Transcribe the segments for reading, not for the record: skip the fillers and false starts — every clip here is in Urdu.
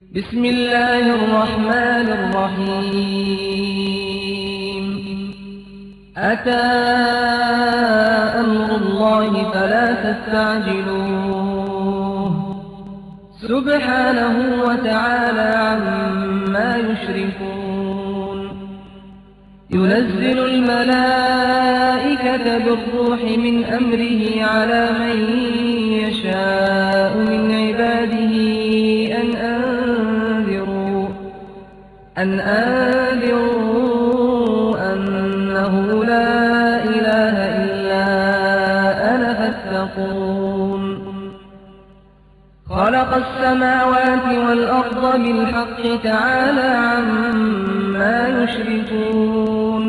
بسم الله الرحمن الرحيم. أتى أمر الله فلا تستعجلوه سبحانه وتعالى عما يشركون. ينزل الملائكة بالروح من أمره على من يشاء من عباده أن أنذروا أنه لا إله إلا أنا فاتقون. خلق السماوات والأرض بالحق تعالى عما يشركون.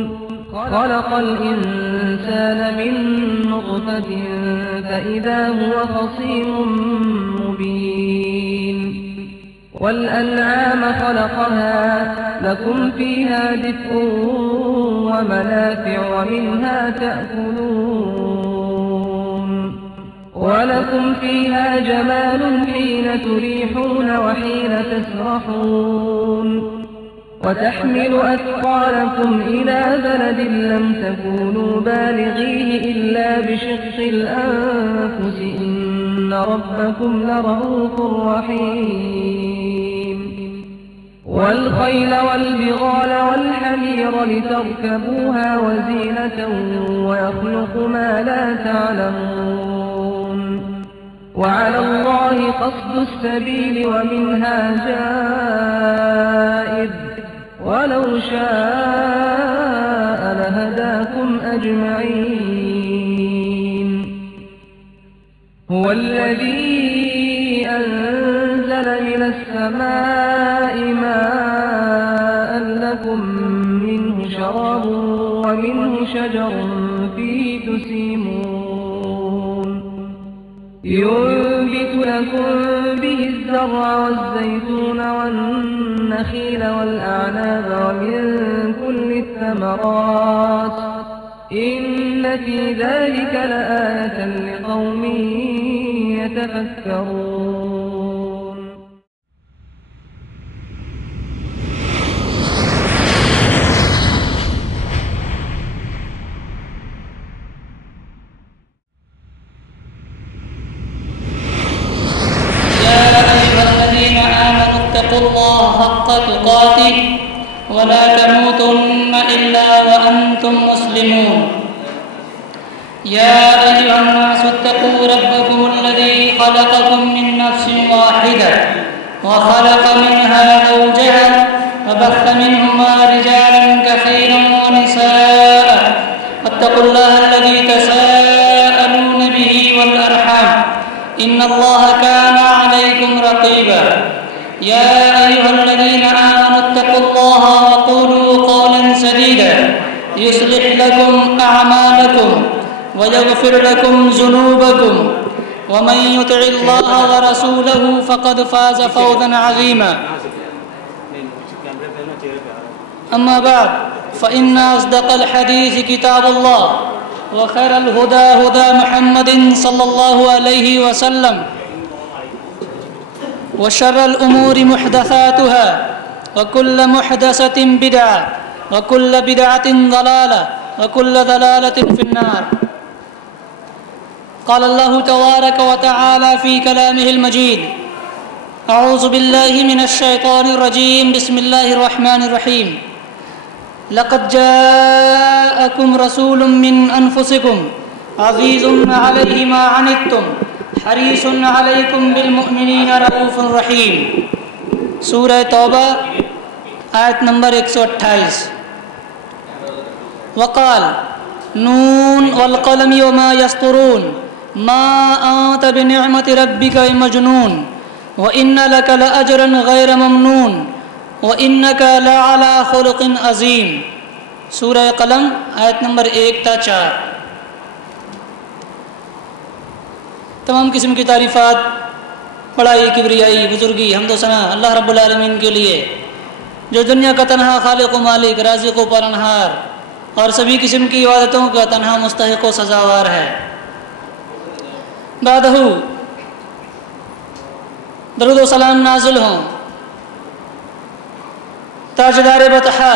خلق الإنسان من نطفة فإذا هو خصيم مبين. والأنعام خلقها لكم فيها دفء ومنافع ومنها تأكلون. ولكم فيها جمال حين تريحون وحين تسرحون. وتحمل أثقالكم إلى بلد لم تكونوا بالغيه إلا بشق الأنفس إن ربكم لرؤوف رحيم. والخيل والبغال والحمير لتركبوها وزينة ويخلق ما لا تعلمون. وعلى الله قصد السبيل ومنها جائر ولو شاء لهداكم أجمعين. هو الذي أنزل من السماء ماء لكم منه شراب ومنه شجر فيه تسيمون. ينبت لكم به الزرع والزيتون والنخيل والأعناب ومن كل الثمرات إن في ذلك لآية لقوم يتفكرون. يا أيها الذين آمنوا اتقوا الله حق تقاته ولا تموتن إلا وأنتم مسلمون. يا أيها الناس اتقوا ربكم الذي خلقكم من نفس واحدة وخلق منها زوجها وبث منهما رجالا كثيرا ونساء واتقوا الله الذي تساءلون به والأرحام إن الله كان عليكم رقيبا. يا أيها الذين آمنوا اتقوا الله وقولوا قولا سديدا يصلح لكم أعمالكم ويغفر لكم ذنوبكم ومن يطع الله ورسوله فقد فاز فوزا عظيما. أما بعد فإن أصدق الحديث كتاب الله وخير الهدى هدى محمد صلى الله عليه وسلم وشر الأمور محدثاتها وكل محدثة بدعة وكل بدعة ضلالة وكل ضلالة في النار. قال الله تبارك وتعالى في كلامه المجيد: أعوذ بالله من الشيطان الرجيم بسم الله الرحمن الرحيم. لقد جاءكم رسول من أنفسكم عزيز عليه ما عنتم حریص علیکم بالمؤمنین رؤوف رحیم. سورہ توبہ آیت نمبر 128. وقال نون والقلم وما يسطرون ما أنت بنعمة ربك بمجنون وإن لك لأجرا غير ممنون وإنك لعلى خلق عظيم. سورہ قلم آیت نمبر 1 تا 4. تمام قسم کی تعریفات، بڑائی، کبریائی، بزرگی، حمد و ثنا اللہ رب العالمین کے لیے جو دنیا کا تنہا خالق و مالک، رازق و پالنہار اور سبھی قسم کی عبادتوں کا تنہا مستحق و سزاوار ہے. بعدہ درود و سلام نازل ہوں تاجدار بطحا،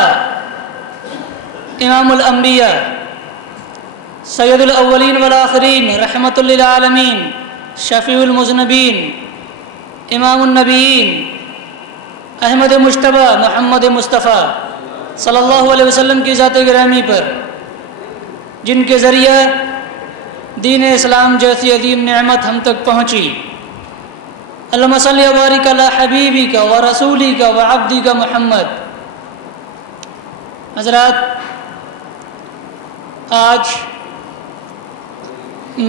امام الانبیاء، سید الاولین والآخرین، رحمت للعالمین، شفیع المذنبین، امام النبیین، احمد مجتبی محمد مصطفیٰ صلی اللہ علیہ وسلم کی ذات گرامی پر، جن کے ذریعہ دین اسلام جیسی عظیم نعمت ہم تک پہنچی۔ اللہم صلی و بارک علی حبیبک و رسولک و عبدک محمد۔ حضرات، آج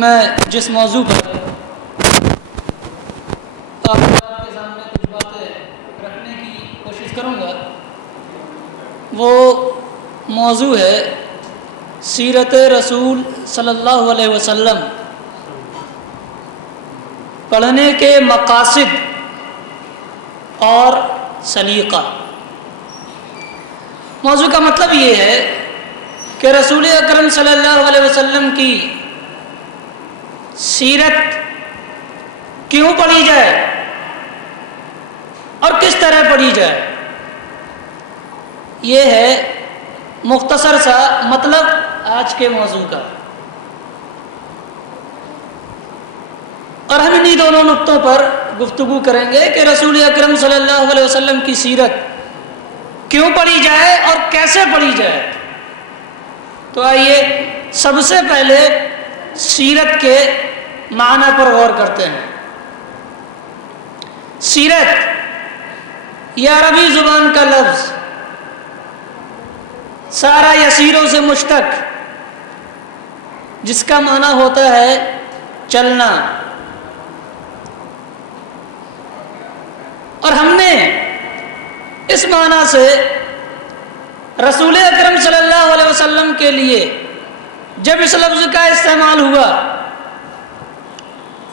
میں جس موضوع پر آپ کے سامنے کچھ باتیں رکھنے کی کوشش کروں گا وہ موضوع ہے سیرت رسول صلی اللہ علیہ وسلم، پڑھنے کے مقاصد اور سلیقہ۔ موضوع کا مطلب یہ ہے کہ رسول اکرم صلی اللہ علیہ وسلم کی سیرت کیوں پڑھی جائے اور کس طرح پڑھی جائے، یہ ہے مختصر سا مطلب آج کے موضوع کا۔ اور ہم انہی دونوں نقطوں پر گفتگو کریں گے کہ رسول اکرم صلی اللہ علیہ وسلم کی سیرت کیوں پڑھی جائے اور کیسے پڑھی جائے۔ تو آئیے سب سے پہلے سیرت کے معنی پر غور کرتے ہیں۔ سیرت یہ عربی زبان کا لفظ سارا یسیروں سے مشتق، جس کا معنی ہوتا ہے چلنا، اور ہم نے اس معنی سے رسول اکرم صلی اللہ علیہ وسلم کے لیے جب اس لفظ کا استعمال ہوا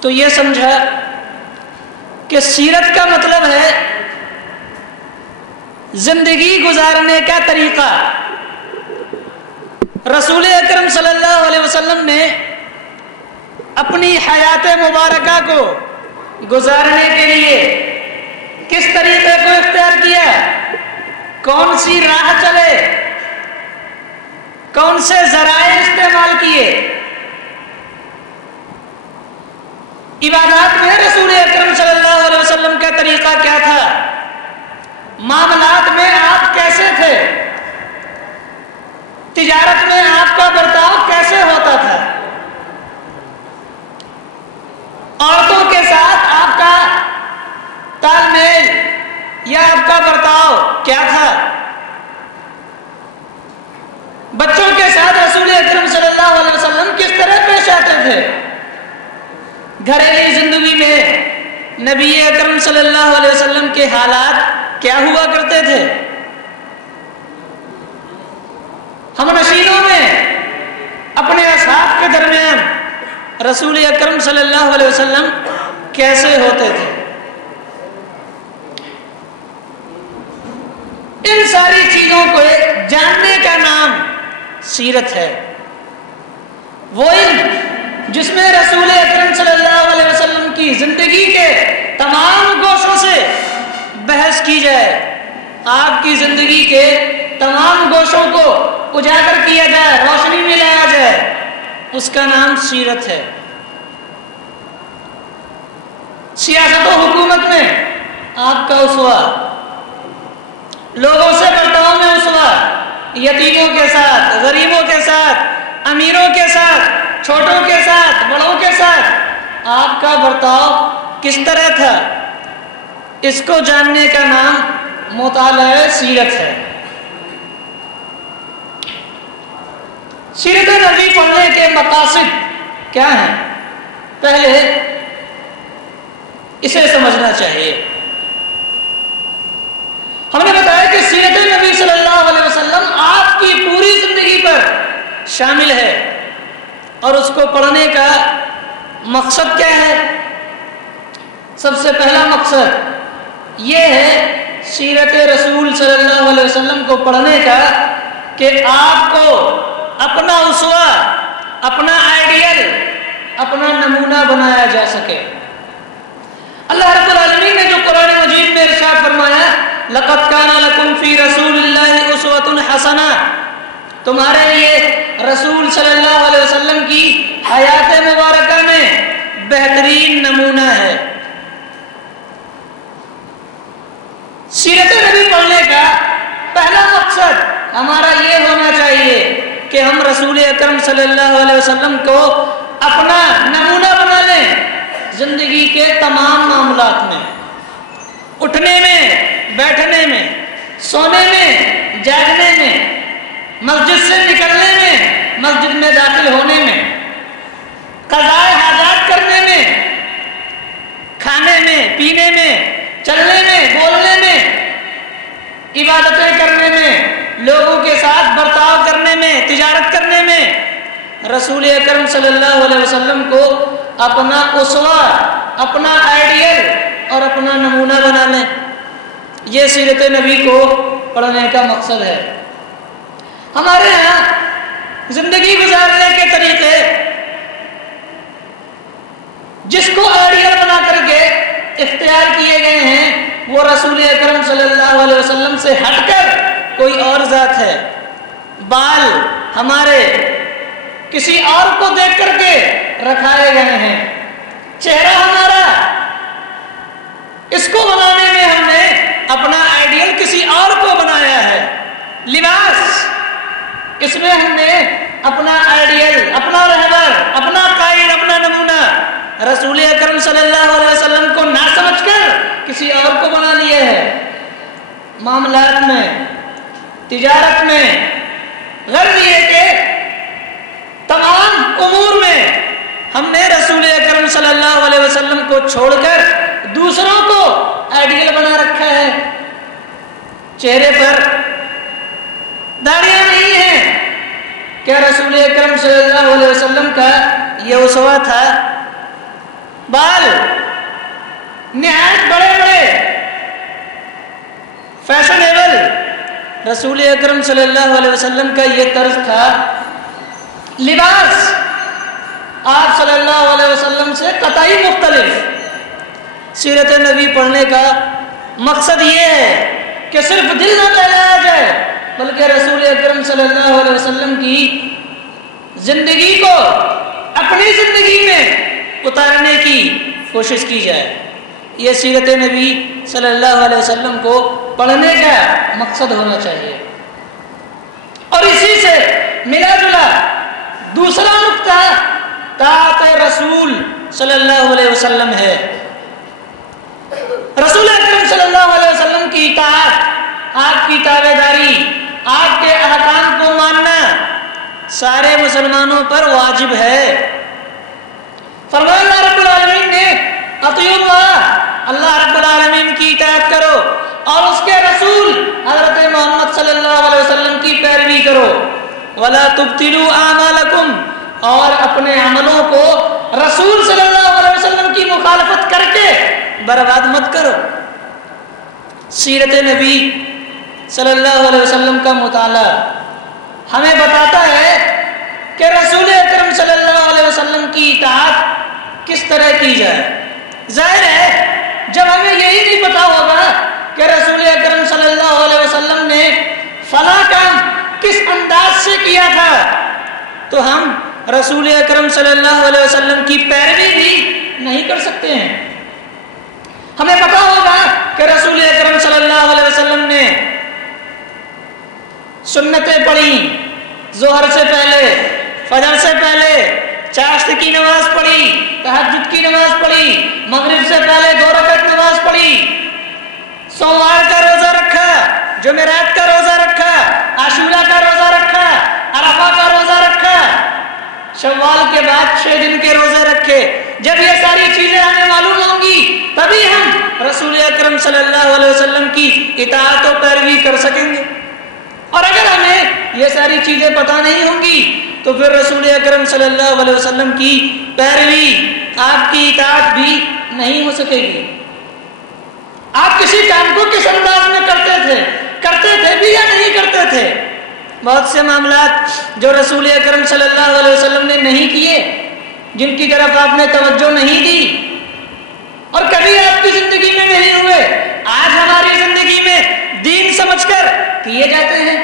تو یہ سمجھا کہ سیرت کا مطلب ہے زندگی گزارنے کا طریقہ۔ رسول اکرم صلی اللہ علیہ وسلم نے اپنی حیات مبارکہ کو گزارنے کے لیے کس طریقے کو اختیار کیا، کون سی راہ چلے، کون سے ذرائع استعمال کیے۔ عبادات میں رسول اکرم صلی اللہ علیہ وسلم کا طریقہ کیا تھا، معاملات میں آپ کیسے تھے، تجارت میں آپ کا برتاؤ کیسے ہوتا تھا، عورتوں کے ساتھ آپ کا تال میل یا آپ کا برتاؤ کیا تھا، بچوں کے ساتھ رسول اکرم صلی اللہ علیہ وسلم کس طرح پیش آتے تھے، گھریلو زندگی میں نبی اکرم صلی اللہ علیہ وسلم کے حالات کیا ہوا کرتے تھے، ہم نشینوں میں اپنے اصحاب کے درمیان رسول اکرم صلی اللہ علیہ وسلم کیسے ہوتے تھے۔ ان ساری چیزوں کو جاننے کا نام سیرت ہے، وہ علم جس میں رسول اکرم صلی اللہ علیہ وسلم کی زندگی کے تمام گوشوں سے بحث کی جائے، آپ کی زندگی کے تمام گوشوں کو اجاگر کیا جائے، روشنی میں لایا جائے، اس کا نام سیرت ہے۔ سیاست و حکومت میں آپ کا اسوہ، لوگوں سے برتاؤ میں اسوہ، یتیموں کے ساتھ، غریبوں کے ساتھ، امیروں کے ساتھ، چھوٹوں کے ساتھ، بڑوں کے ساتھ آپ کا برتاؤ کس طرح تھا، اس کو جاننے کا نام مطالعہ سیرت ہے۔ سیرت نبی پڑھنے کے مقاصد کیا ہیں، پہلے اسے سمجھنا چاہیے۔ ہم نے بتایا کہ سیرت نبی صلی اللہ علیہ وسلم آپ کی پوری زندگی پر شامل ہے، اور اس کو پڑھنے کا مقصد کیا ہے؟ سب سے پہلا مقصد یہ ہے سیرت رسول صلی اللہ علیہ وسلم کو پڑھنے کا کہ آپ کو اپنا اسوہ، اپنا آئیڈیل، اپنا نمونہ بنایا جا سکے۔ اللہ رب العالمین نے جو قرآن مجید میں ارشاد فرمایا، لَقَدْ كَانَ لَكُمْ فِي رَسُولِ حسنہ، تمہارے لیے رسول صلی اللہ علیہ وسلم کی حیات مبارکہ میں بہترین نمونہ ہے۔ سیرت نبی پڑھنے کا پہلا مقصد ہمارا یہ ہونا چاہیے کہ ہم رسول اکرم صلی اللہ علیہ وسلم کو اپنا نمونہ بنا لیں زندگی کے تمام معاملات میں، اٹھنے میں، بیٹھنے میں، سونے میں، جاگنے میں، مسجد سے نکلنے میں، مسجد میں داخل ہونے میں، قضاء حاجات کرنے میں، کھانے میں، پینے میں، چلنے میں، بولنے میں، عبادتیں کرنے میں، لوگوں کے ساتھ برتاؤ کرنے میں، تجارت کرنے میں رسول اکرم صلی اللہ علیہ وسلم کو اپنا اسوہ، اپنا آئیڈیل اور اپنا نمونہ بنا لیں۔ یہ سیرت نبی کو پڑھنے کا مقصد ہے۔ ہمارے ہاں زندگی گزارنے کے طریقے جس کو آئیڈیل بنا کر کے اختیار کیے گئے ہیں وہ رسول اکرم صلی اللہ علیہ وسلم سے ہٹ کر کوئی اور ذات ہے۔ بال ہمارے کسی اور کو دیکھ کر کے رکھائے گئے ہیں، چہرہ ہمارا اس کو بنانے میں ہم نے اپنا آئیڈیل کسی اور کو بنایا ہے، لباس اس میں ہم نے اپنا آئیڈیل، اپنا رہبر، اپنا قائد، اپنا نمونہ رسول اکرم صلی اللہ علیہ وسلم کو نہ سمجھ کر کسی اور کو بنا لیے ہے۔ معاملات میں، تجارت میں، غرض یہ کہ تمام امور میں ہم نے رسول اکرم صلی اللہ علیہ وسلم کو چھوڑ کر دوسروں کو آئیڈیل بنا رکھا ہے۔ چہرے پر داڑیاں نہیں ہیں، کیا رسول اکرم صلی اللہ علیہ وسلم کا یہ اسوہ تھا؟ بال نہایت بڑے بڑے فیشنیبل رسول اکرم صلی اللہ علیہ وسلم کا یہ طرز تھا۔ لباس آپ صلی اللہ علیہ وسلم سے قطعی مختلف۔ سیرت نبی پڑھنے کا مقصد یہ ہے کہ صرف دل نہ بہلایا جائے بلکہ رسول اکرم صلی اللہ علیہ وسلم کی زندگی کو اپنی زندگی میں اتارنے کی کوشش کی جائے۔ یہ سیرت نبی صلی اللہ علیہ وسلم کو پڑھنے کا مقصد ہونا چاہیے۔ اور اسی سے ملا جلا دوسرا نقطہ طاعت رسول صلی اللہ علیہ وسلم ہے۔ رسول اکرم صلی اللہ علیہ وسلم کی اطاعت، آپ کی تابعداری، آپ کے احکام کو ماننا سارے مسلمانوں پر واجب ہے۔ فرمایا اللہ رب العالمین نے اطیعوا اللہ، اللہ رب العالمین کی اطاعت کرو اور اس کے رسول حضرت محمد صلی اللہ علیہ وسلم کی پیروی کرو۔ وَلَا تُبْتِلُوا أَعْمَالَكُمْ، اور اپنے عملوں کو رسول صلی اللہ علیہ وسلم کی مخالفت کر کے برباد مت کرو۔ سیرت نبی صلی اللہ علیہ وسلم کا مطالعہ ہمیں بتاتا ہے کہ رسول اکرم صلی اللہ علیہ وسلم کی اطاعت کس طرح کی جائے۔ ظاہر ہے جب ہمیں یہی نہیں پتا ہوگا کہ رسول اکرم صلی اللہ علیہ وسلم نے فلاں کام کس انداز سے کیا تھا تو ہم رسول اکرم صلی اللہ علیہ وسلم کی پیروی بھی نہیں کر سکتے ہیں۔ ہمیں پتا ہوگا کہ رسول اکرم صلی اللہ علیہ وسلم نے سنتیں پڑھی، ظہر سے پہلے، فجر سے پہلے، چاشت کی نماز پڑھی، تہجد کی نماز پڑھی، مغرب سے پہلے 2 رکعت نماز پڑھی، سوموار کا روزہ رکھا، جمعرات کا روزہ رکھا، عاشورہ کا روزہ رکھا، عرفہ کا روزہ رکھا، شوال کے بعد 6 دن کے روزے رکھے۔ جب یہ ساری چیزیں ہمیں معلوم ہوں گی تبھی ہم رسول اکرم صلی اللہ علیہ وسلم کی اطاعت و پیروی کر سکیں گے۔ اور اگر ہمیں یہ ساری چیزیں پتہ نہیں ہوں گی تو پھر رسول اکرم صلی اللہ علیہ وسلم کی پیروی، آپ کی اطاعت بھی نہیں ہو سکے گی۔ آپ کسی کام کو کس انداز میں کرتے تھے بھی یا نہیں کرتے تھے؟ بہت سے معاملات جو رسول اکرم صلی اللہ علیہ وسلم نے نہیں کیے، جن کی طرف آپ نے توجہ نہیں دی اور کبھی آپ کی زندگی میں نہیں ہوئے، آج ہماری زندگی میں دین سمجھ کر کیے جاتے ہیں۔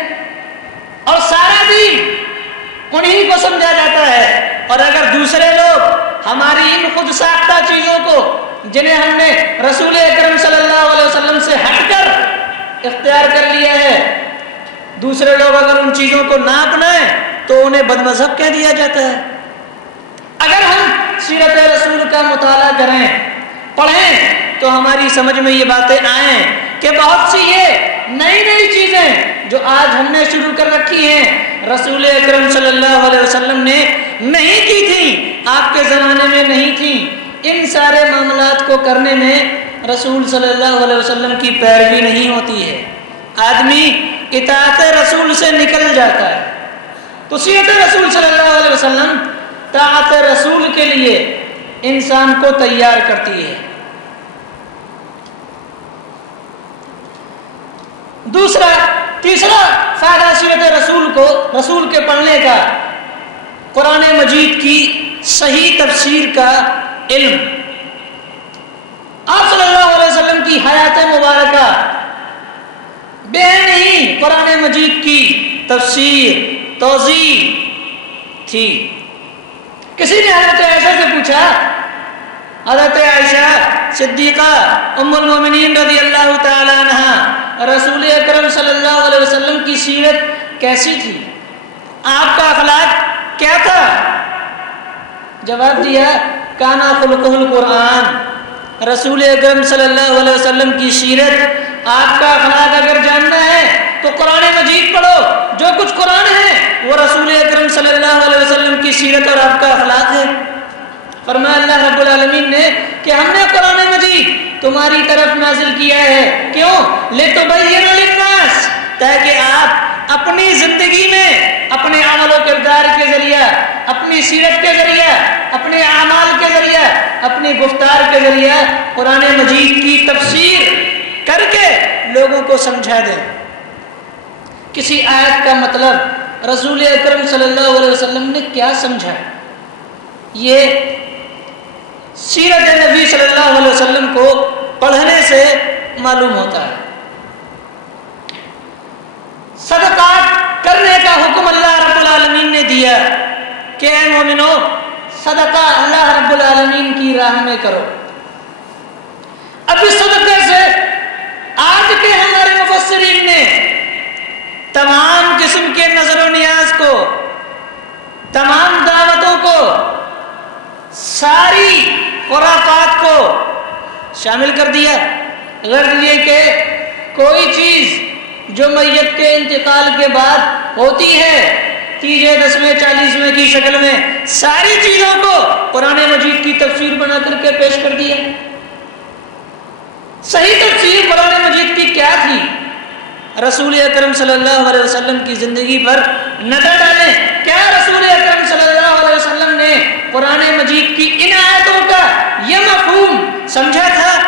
انہی کو سمجھا جاتا ہے. اور اگر دوسرے لوگ ہماری ان خود ساختہ چیزوں کو جنہیں ہم نے رسول اکرم صلی اللہ علیہ وسلم سے ہٹ کر اختیار کر لیا ہے، دوسرے لوگ اگر ان چیزوں کو نہ اپنائیں تو انہیں بد مذہب کہہ دیا جاتا ہے. اگر ہم سیرت رسول کا مطالعہ کریں، پڑھیں، تو ہماری سمجھ میں یہ باتیں آئیں کہ بہت سی یہ نئی نئی چیزیں جو آج ہم نے شروع کر رکھی ہیں رسول اکرم صلی اللہ علیہ وسلم نے نہیں کی تھی، آپ کے زمانے میں نہیں تھی. ان سارے معاملات کو کرنے میں رسول صلی اللہ علیہ وسلم کی پیروی نہیں ہوتی ہے. آدمی اطاعت رسول سے نکل جاتا ہے. تو سیرت رسول صلی اللہ علیہ وسلم طاعت رسول کے لیے انسان کو تیار کرتی ہے. تیسرا فائدہ سیرت رسول کے پڑھنے کا، قرآن مجید کی صحیح تفسیر کا علم. آپ صلی اللہ علیہ وسلم کی حیات مبارکہ بے نہیں قرآن مجید کی تفسیر توضیح تھی. کسی نے حضرت عائشہ سے پوچھا، حضرت عائشہ صدیقہ ام المومنین رضی اللہ تعالی عنہا، رسول اکرم صلی اللہ علیہ وسلم کی سیرت کیسی تھی، آپ کا اخلاق کیا تھا؟ جواب دیا، کانا خلقہ القرآن. رسول اکرم صلی اللہ علیہ وسلم کی سیرت، آپ کا اخلاق اگر جاننا ہے تو قرآن مجید پڑھو. جو کچھ قرآن ہے وہ رسول اکرم صلی اللہ علیہ وسلم کی سیرت اور آپ کا اخلاق ہے. فرمایا اللہ رب العالمین نے کہ ہم نے قرآن مجید تمہاری طرف نازل کیا ہے. کیوں؟ لِتُبَيِّنَ لِلنَّاسِ، تاکہ آپ اپنی زندگی میں اپنے عمل و کردار کے ذریعہ، اپنی سیرت کے ذریعہ، اپنے اعمال کے ذریعہ، اپنی گفتار کے ذریعہ قرآن مجید کی تفسیر کر کے لوگوں کو سمجھا دیں. کسی آیت کا مطلب رسول اکرم صلی اللہ علیہ وسلم نے کیا سمجھا، یہ سیرت نبی صلی اللہ علیہ وسلم کو پڑھنے سے معلوم ہوتا ہے. صدقات کرنے کا حکم اللہ رب العالمین نے دیا کہ اے مومنو، صدقہ اللہ رب العالمین کی راہ میں کرو. اب اس صدقے سے آج کے ہمارے مفسرین نے تمام قسم کے نظر و نیاز کو، تمام دعوتوں کو، ساری خرافات کو شامل کر دیا. غرض یہ کہ کوئی چیز جو میت کے انتقال کے بعد ہوتی ہے، تیجے 10ویں 40ویں کی شکل میں، ساری چیزوں کو قرآن مجید کی تفسیر بنا کر کے پیش کر دیا. صحیح تفسیر قرآن مجید کی کیا تھی؟ رسول اکرم صلی اللہ علیہ وسلم کی زندگی پر نظر ڈالیں. کیا رسول اکرم صلی اللہ علیہ وسلم نے قرآن مجید کی ان آیتوں کا یہ مفہوم سمجھا تھا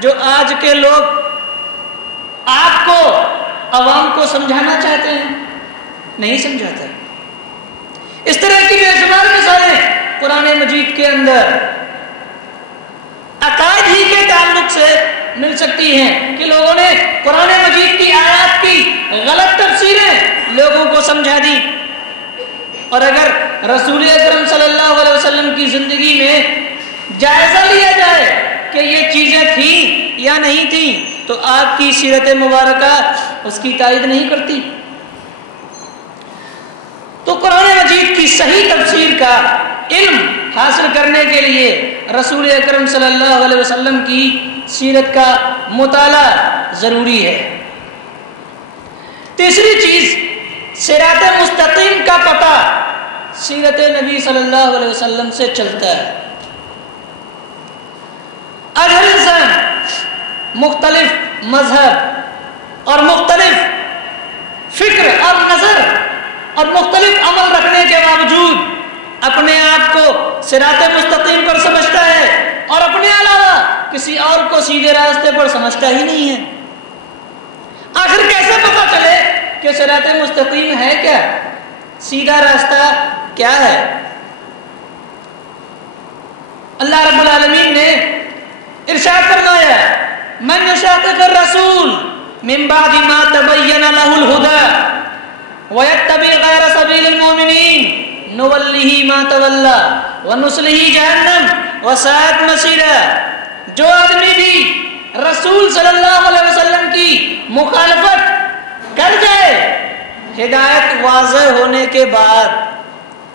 جو آج کے لوگ آپ کو، عوام کو سمجھانا چاہتے ہیں؟ نہیں سمجھاتا. اس طرح کی بے شمار مثالیں قرآن مجید کے اندر عقائد ہی کے تعلق سے مل سکتی ہیں کہ لوگوں نے قرآن مجید کی آیات کی غلط تفسیریں لوگوں کو سمجھا دی. اور اگر رسول اکرم صلی اللہ علیہ وسلم کی زندگی میں جائزہ لیا جائے کہ یہ چیزیں تھیں یا نہیں تھیں تو آپ کی سیرت مبارکہ اس کی تائید نہیں کرتی. تو قرآن مجید کی صحیح تفسیر کا علم حاصل کرنے کے لیے رسول اکرم صلی اللہ علیہ وسلم کی سیرت کا مطالعہ ضروری ہے. تیسری چیز، صراط مستقیم کا پتہ سیرت نبی صلی اللہ علیہ وسلم سے چلتا ہے. آج ہر انسان مختلف مذہب اور مختلف فکر اور نظر اور مختلف عمل رکھنے کے باوجود اپنے آپ کو صراط مستقیم پر سمجھتا ہے اور اپنے علاوہ کسی اور کو سیدھے راستے پر سمجھتا ہی نہیں ہے. آخر کیسے پتہ چلے کہ صراط مستقیم ہے کیا، سیدھا راستہ کیا ہے؟ اللہ رب العالمین نے ارشاد فرمایا، من یشاقق الرسول من بعد ما تبین له الہدی وَيَتَّبِعْ غَيْرَ سَبِيلِ الْمُؤْمِنِينَ نُوَلِّهِ مَا تَوَلَّى وَنُصْلِهِ جَهَنَّمَ وَسَاءَتْ مَصِيرًا۔ جو آدمی بھی رسول صلی اللہ علیہ وسلم کی مخالفت کر جائے ہدایت واضح ہونے کے بعد،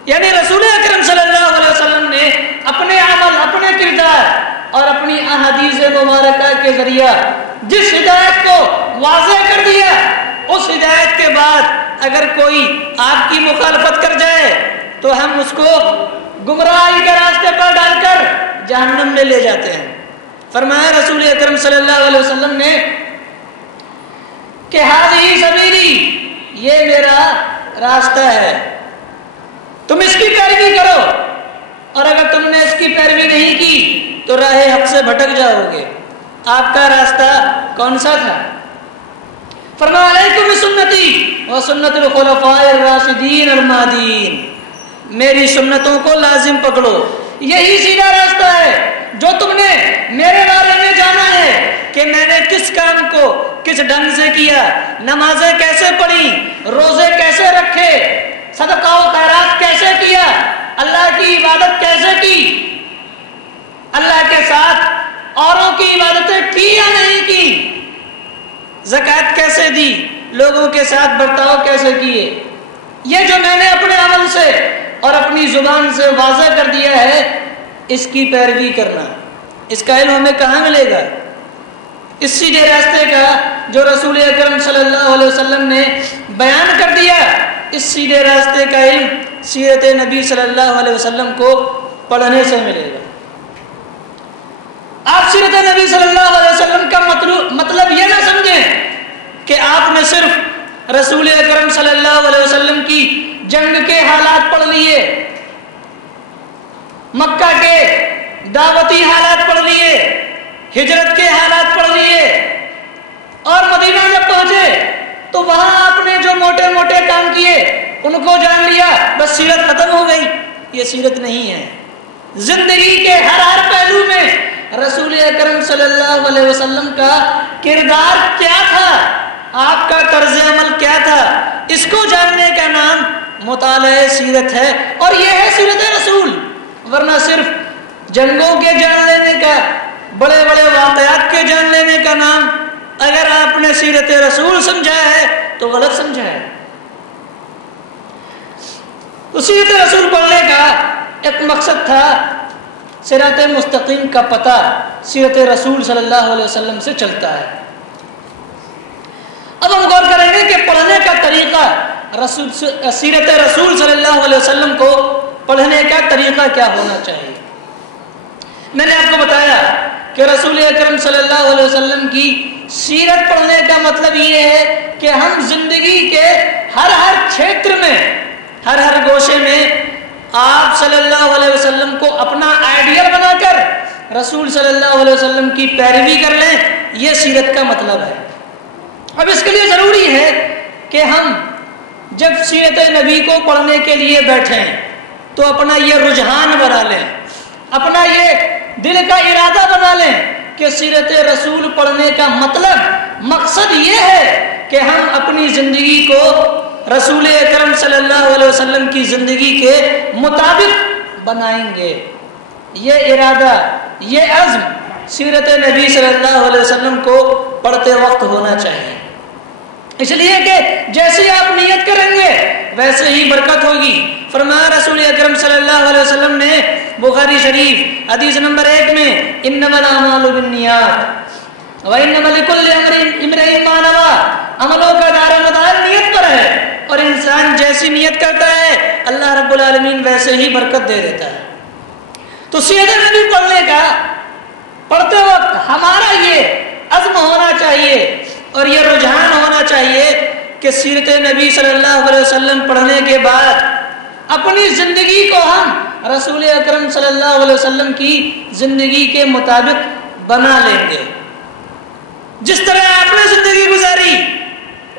یعنی رسول اکرم صلی اللہ علیہ وسلم نے اپنے عمل، اپنے کردار اور اپنی احادیث مبارکہ کے ذریعہ جس ہدایت کو واضح کر دیا، اس ہدایت کے بعد اگر کوئی آپ کی مخالفت کر جائے تو ہم اس کو گمراہی کے راستے پر ڈال کر جہنم میں لے جاتے ہیں۔ فرمایا رسول اکرم صلی اللہ علیہ وسلم نے کہ ہذہ سبیلی، یہ میرا راستہ ہے، تم اس کی پیروی کرو، اور اگر تم نے اس کی پیروی نہیں کی تو راہ حق سے بھٹک جاؤ گے۔ آپ کا راستہ کون سا تھا؟ فرمایا علیکم بسنتی وسنت الخلفاء الراشدین المہدیین، میری سنتوں کو لازم پکڑو، یہی سیدھا راستہ ہے جو تم نے میرے بارے میں جانا ہے کہ میں نے کس کام کو کس ڈھنگ سے کیا، نمازیں کیسے پڑھی، روزے کیسے رکھے، صدقہ و خیرات کیسے کیا، اللہ کی عبادت کیسے کی، اللہ کے ساتھ اوروں کی عبادتیں کی یا نہیں کی، زکوٰۃ کیسے دی، لوگوں کے ساتھ برتاؤ کیسے کیے، یہ جو میں نے اپنے عمل سے اور اپنی زبان سے واضح کر دیا ہے، اس کی پیروی کرنا۔ اس کا علم ہمیں کہاں ملے گا؟ اس سیدھے راستے کا جو رسول اکرم صلی اللہ علیہ وسلم نے بیان کر دیا، اس سیدھے راستے کا علم سیرت نبی صلی اللہ علیہ وسلم کو پڑھنے سے ملے گا۔ آپ سیرت نبی صلی اللہ علیہ وسلم کا مطلب یہ نہ سمجھیں کہ آپ نے صرف رسول اکرم صلی اللہ علیہ وسلم کی جنگ کے حالات پڑھ لیے، مکہ کے دعوتی حالات پڑھ لیے، ہجرت کے حالات پڑھ لیے، اور مدینہ جب پہنچے تو وہاں آپ نے جو موٹے موٹے کام کیے ان کو جان لیا، بس سیرت ختم ہو گئی۔ یہ سیرت نہیں ہے۔ زندگی کے ہر ہر پہلو میں رسول اکرم صلی اللہ علیہ وسلم کا کردار کیا تھا، آپ کا طرز عمل کیا تھا، اس کو جاننے کا نام مطالعہ سیرت ہے، اور یہ ہے سیرت رسول۔ ورنہ صرف جنگوں کے جان لینے کا، بڑے بڑے واقعات کے جان لینے کا نام اگر آپ نے سیرت رسول سمجھا ہے تو غلط سمجھا ہے۔ تو سیرت رسول پڑھنے کا ایک مقصد تھا، صراط مستقیم کا پتہ سیرت رسول صلی اللہ علیہ وسلم سے چلتا ہے۔ اب ہم غور کریں گے کہ پڑھنے کا طریقہ سیرت رسول صلی اللہ علیہ وسلم کو پڑھنے کا طریقہ کیا ہونا چاہیے۔ میں نے آپ کو بتایا کہ رسول اکرم صلی اللہ علیہ وسلم کی سیرت پڑھنے کا مطلب یہ ہے کہ ہم زندگی کے ہر ہر چھیتر میں، ہر ہر گوشے میں آپ صلی اللہ علیہ وسلم کو اپنا آئیڈیل بنا کر رسول صلی اللہ علیہ وسلم کی پیروی کر لیں، یہ سیرت کا مطلب ہے۔ اب اس کے لیے ضروری ہے کہ ہم جب سیرت نبی کو پڑھنے کے لیے بیٹھیں تو اپنا یہ رجحان بنا لیں، اپنا یہ دل کا ارادہ بنا لیں کہ سیرت رسول پڑھنے کا مقصد یہ ہے کہ ہم اپنی زندگی کو رسول اکرم صلی اللہ علیہ وسلم کی زندگی کے مطابق بنائیں گے۔ یہ ارادہ، یہ عزم سیرت نبی صلی اللہ علیہ وسلم کو پڑھتے وقت ہونا چاہیے، اس لیے کہ جیسی آپ نیت کریں گے ویسے ہی برکت ہوگی۔ فرمایا رسول اکرم صلی اللہ علیہ وسلم نے بخاری شریف حدیث نمبر 1 میں انما الاعمال بالنیات وانما لکل امرئ ما نوى، عملوں کا دار و مدار نیت پر ہے، اور انسان جیسی نیت کرتا ہے اللہ رب العالمین ویسے ہی برکت دے دیتا ہے۔ تو سیرت نبی پڑھتے وقت ہمارا یہ عزم ہونا چاہیے اور یہ رجحان ہونا چاہیے کہ سیرت نبی صلی اللہ علیہ وسلم پڑھنے کے بعد اپنی زندگی کو ہم رسول اکرم صلی اللہ علیہ وسلم کی زندگی کے مطابق بنا لیں گے۔ جس طرح آپ نے زندگی گزاری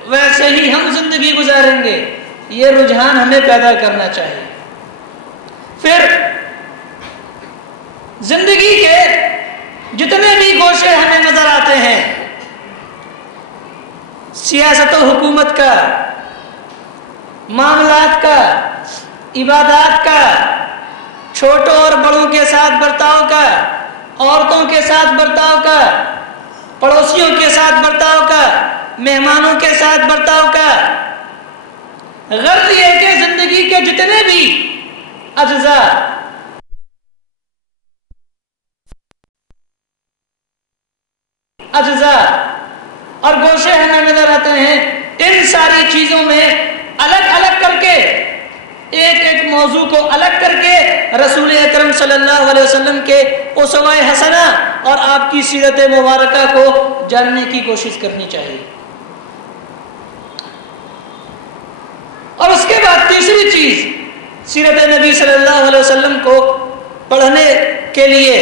ویسے ہی ہم زندگی گزاریں گے، یہ رجحان ہمیں پیدا کرنا چاہیے۔ پھر زندگی کے جتنے بھی گوشے ہمیں نظر آتے ہیں، سیاست و حکومت کا، معاملات کا، عبادات کا، چھوٹوں اور بڑوں کے ساتھ برتاؤ کا، عورتوں کے ساتھ برتاؤ کا، پڑوسیوں کے ساتھ برتاؤ کا، مہمانوں کے ساتھ برتاؤ کا، غرض یہ کہ زندگی کے جتنے بھی اجزاء اور گوشے ہمیں نظر آتے ہیں، ان ساری چیزوں میں الگ الگ کر کے، ایک ایک موضوع کو الگ کر کے رسول اکرم صلی اللہ علیہ وسلم کے اسوہ حسنہ اور آپ کی سیرت مبارکہ کو جاننے کی کوشش کرنی چاہیے۔ اور اس کے بعد تیسری چیز، سیرت نبی صلی اللہ علیہ وسلم کو پڑھنے کے لیے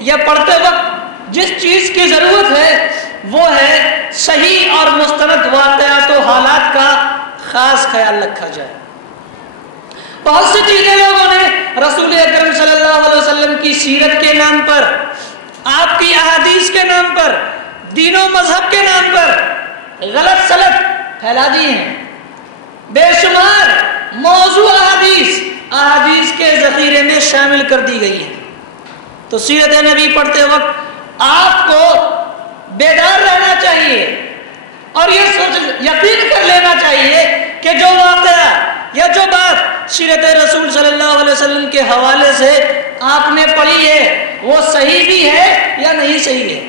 یا پڑھتے وقت جس چیز کی ضرورت ہے وہ ہے صحیح اور مستند واقعات و حالات کا خاص خیال رکھا جائے۔ بہت سی چیزیں لوگوں نے رسول اکرم صلی اللہ علیہ وسلم کی سیرت کے نام پر، آپ کی احادیث کے نام پر، دین و مذہب کے نام پر غلط سلط پھیلا دی ہیں۔ بے شمار موضوع احادیث کے ذخیرے میں شامل کر دی گئی ہیں۔ تو سیرت نبی پڑھتے وقت آپ کو بیدار رہنا چاہیے اور یہ یقین کر لینا چاہیے کہ جو واقعہ یا جو بات سیرت رسول صلی اللہ علیہ وسلم کے حوالے سے آپ نے پڑھی ہے وہ صحیح بھی ہے یا نہیں صحیح ہے،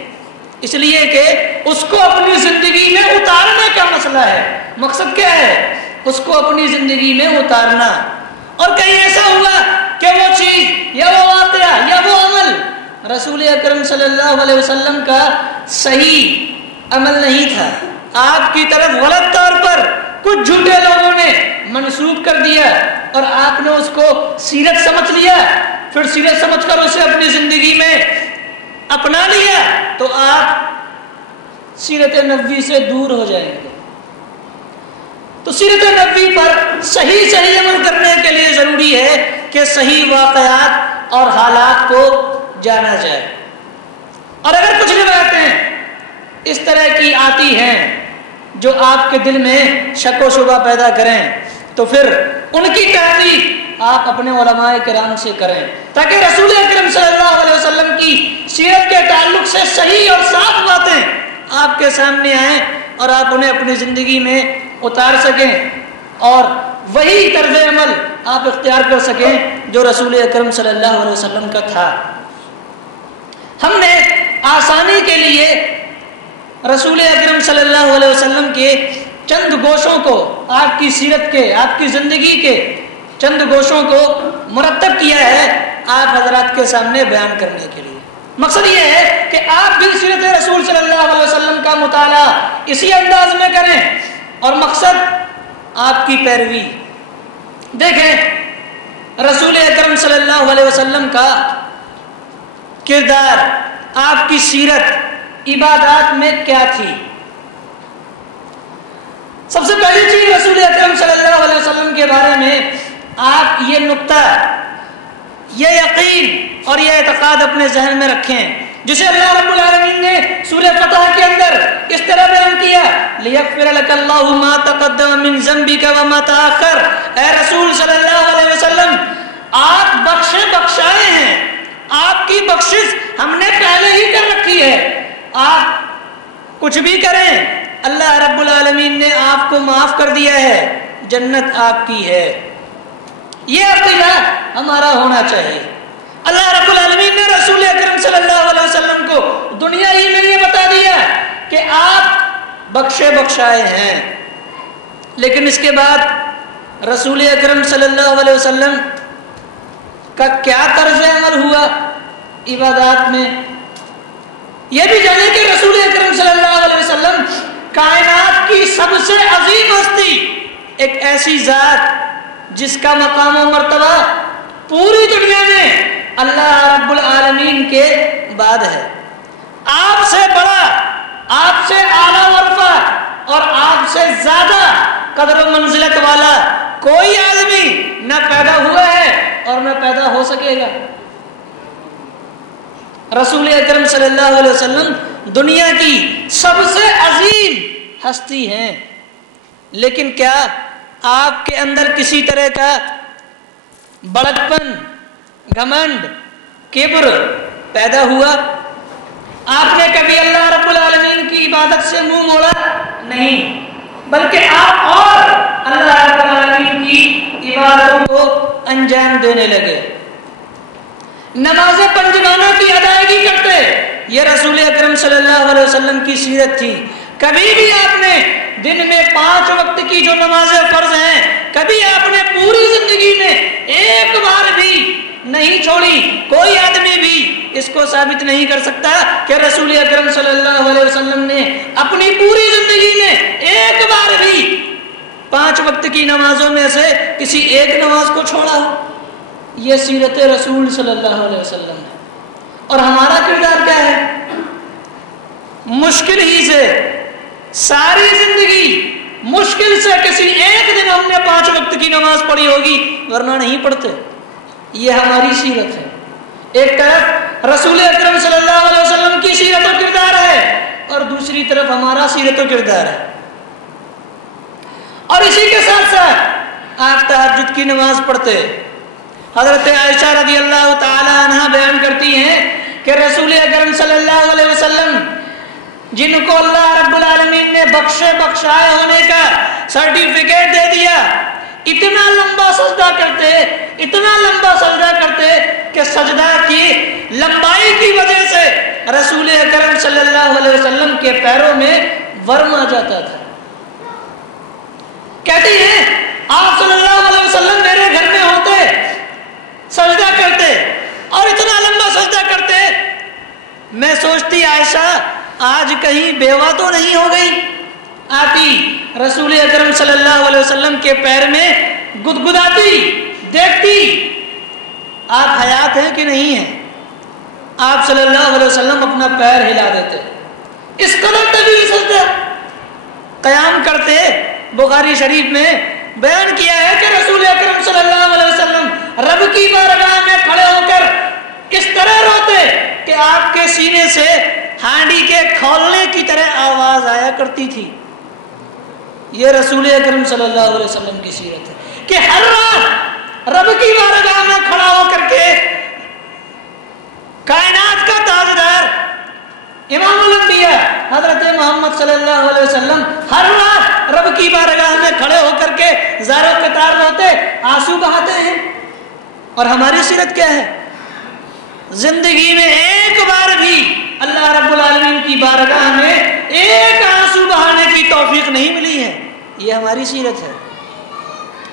اس لیے کہ اس کو اپنی زندگی میں اتارنے کا مسئلہ ہے۔ مقصد کیا ہے؟ اس کو اپنی زندگی میں اتارنا۔ اور کہیں ایسا ہوا کہ وہ چیز یا وہ واقعہ یا وہ عمل رسول اکرم صلی اللہ علیہ وسلم کا صحیح عمل نہیں تھا، آپ کی طرف غلط طور پر کچھ جھوٹے لوگوں نے منسوب کر دیا اور آپ نے اس کو سیرت سمجھ لیا، پھر سیرت سمجھ کر اسے اپنی زندگی میں اپنا لیا، تو آپ سیرت نبوی سے دور ہو جائیں گے۔ تو سیرت نبوی پر صحیح عمل کرنے کے لیے ضروری ہے کہ صحیح واقعات اور حالات کو جانا جائے۔ اور اگر کچھ روایتیں اس طرح کی آتی ہیں جو آپ کے دل میں شک و شبہ پیدا کریں تو پھر ان کی تحقیق آپ اپنے علماء کرام سے کریں، تاکہ رسول اکرم صلی اللہ علیہ وسلم کی سیرت کے تعلق سے صحیح اور صاف باتیں آپ کے سامنے آئیں اور آپ انہیں اپنی زندگی میں اتار سکیں اور وہی طرز عمل آپ اختیار کر سکیں جو رسول اکرم صلی اللہ علیہ وسلم کا تھا۔ ہم نے آسانی کے لیے رسول اکرم صلی اللہ علیہ وسلم کے چند گوشوں کو، آپ کی سیرت کے، آپ کی زندگی کے چند گوشوں کو مرتب کیا ہے آپ حضرات کے سامنے بیان کرنے کے لیے۔ مقصد یہ ہے کہ آپ بھی سیرت رسول صلی اللہ علیہ وسلم کا مطالعہ اسی انداز میں کریں اور مقصد آپ کی پیروی۔ دیکھیں رسول اکرم صلی اللہ علیہ وسلم کا کردار، آپ کی سیرت عبادات میں کیا تھی۔ سب سے پہلی چیز رسول اکرم صلی اللہ علیہ وسلم کے بارے میں آپ یہ نقطہ، یہ یقین اور یہ اعتقاد اپنے ذہن میں رکھیں جسے اللہ رب العالمین نے سورہ فتح کے اندر اس طرح بیان کیا، لِيَغْفِرَ لَكَ اللَّهُ مَا تَقَدَّمَ مِن ذَنبِكَ وَمَا تَأَخَّرَ۔ اے رسول صلی اللہ علیہ وسلم، آپ بخشائے ہیں، آپ کی بخشش ہم نے پہلے ہی کر رکھی ہے، آپ کچھ بھی کریں اللہ رب العالمین نے آپ کو معاف کر دیا ہے، جنت آپ کی ہے۔ یہ عقیدہ ہمارا ہونا چاہیے۔ اللہ رب العالمین نے رسول اکرم صلی اللہ علیہ وسلم کو دنیا ہی میں یہ بتا دیا کہ آپ بخشائے ہیں، لیکن اس کے بعد رسول اکرم صلی اللہ علیہ وسلم کا کیا طرز عمل ہوا عبادات میں، یہ بھی جانے کہ رسول اکرم صلی اللہ علیہ وسلم کائنات کی سب سے عظیم ہستی، ایک ایسی ذات جس کا مقام و مرتبہ پوری دنیا میں اللہ رب العالمین کے بعد ہے۔ آپ سے بڑا، آپ سے اعلیٰ ورفع اور آپ سے زیادہ قدر و منزلت والا کوئی آدمی نہ پیدا ہوا ہے اور نہ پیدا ہو سکے گا۔ رسول اکرم صلی اللہ علیہ وسلم دنیا کی سب سے عظیم ہستی ہیں، لیکن کیا آپ کے اندر کسی طرح کا بڑکپن، گھمنڈ، کبر پیدا ہوا؟ آپ نے کبھی اللہ رب العالمین کی عبادت سے منہ موڑا؟ نہیں، بلکہ آپ اور اللہ رب العالمین کی عبادتوں کو انجام دینے لگے۔ نماز پنجگانہ کی ادائیگی کرتے، یہ رسول اکرم صلی اللہ علیہ وسلم کی سیرت تھی۔ کبھی بھی آپ نے دن میں 5 وقت کی جو نمازیں فرض ہیں، کبھی آپ نے پوری زندگی میں ایک بار بھی نہیں چھوڑی۔ کوئی آدمی بھی اس کو ثابت نہیں کر سکتا کہ رسول اکرم صلی اللہ علیہ وسلم نے اپنی پوری زندگی میں ایک بار بھی 5 وقت کی نمازوں میں سے کسی ایک نماز کو چھوڑا ہو۔ یہ سیرت رسول صلی اللہ علیہ وسلم ہے۔ اور ہمارا کردار کیا ہے؟ مشکل ہی سے ساری زندگی مشکل سے کسی ایک دن ہم نے 5 وقت کی نماز پڑھی ہوگی، ورنہ نہیں پڑھتے۔ یہ ہماری سیرت ہے۔ ایک طرف رسول اکرم صلی اللہ علیہ وسلم کی سیرت و کردار ہے، اور دوسری طرف ہمارا سیرت و کردار ہے۔ اور اسی کے ساتھ ساتھ آپ تہجد کی نماز پڑھتے۔ حضرت عائشہ رضی اللہ تعالی عنہ بیان کرتی ہیں کہ رسول اکرم صلی اللہ علیہ وسلم جن کو اللہ رب العالمین نے بخشائے ہونے کا سرٹیفکیٹ دے دیا، اتنا لمبا سجدہ کرتے کہ سجدہ کی لمبائی کی وجہ سے رسول اکرم صلی اللہ علیہ وسلم کے پیروں میں ورم آ جاتا تھا۔ کہتی ہیں آپ صلی اللہ علیہ وسلم میرے گھر میں ہوتے، سجدہ کرتے اور اتنا لمبا سجدہ کرتے، میں سوچتی عائشہ آج کہیں بیوہ تو نہیں ہو گئی۔ آتی رسول اکرم صلی اللہ علیہ وسلم کے پیر میں گدگداتی، دیکھتی آپ حیات ہیں کہ نہیں ہیں۔ آپ صلی اللہ علیہ وسلم اپنا پیر ہلا دیتے، اس قدر طویل سجدہ قیام کرتے۔ بخاری شریف میں بیان کیا ہے کہ رسول اکرم صلی اللہ علیہ وسلم رب کی بارگاہ میں کھڑے ہو کر اس طرح روتے کہ آپ کے سینے سے ہانڈی کے کھولنے کی طرح آواز آیا کرتی تھی۔ یہ رسول اکرم صلی اللہ علیہ وسلم کی سیرت ہے کہ ہر رات رب کی بارگاہ میں کھڑا ہو کر کے کائنات کا تاجدار امام الانبیاء حضرت محمد صلی اللہ علیہ وسلم ہر رات رب کی بارگاہ میں کھڑے ہو کر کے زار و قطار روتے، آنسو بہاتے ہیں۔ اور ہماری سیرت کیا ہے؟ زندگی میں ایک بار بھی اللہ رب العالمین کی بارگاہ میں ایک آنسو بہانے کی توفیق نہیں ملی ہے۔ یہ ہماری سیرت ہے۔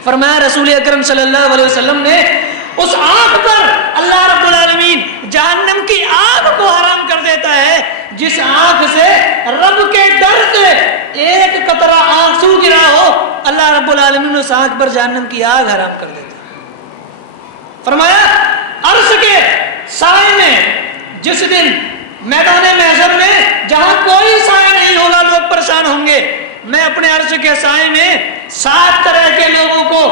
فرمایا رسول اکرم صلی اللہ علیہ وسلم نے اس آنکھ پر اللہ رب العالمین جہنم کی آگ کو حرام کر دیتا ہے جس آنکھ سے رب کے ڈر سے ایک قطرہ آنسو گرا ہو، اللہ رب العالمین اس آنکھ پر جہنم کی آگ حرام کر دیتا ہے۔ فرمایا عرش کے سائے میں جس دن میدان محشر میں جہاں کوئی سائے نہیں ہوگا لوگ پریشان ہوں گے، میں اپنے عرش کے سائے میں 7 طرح کے لوگوں کو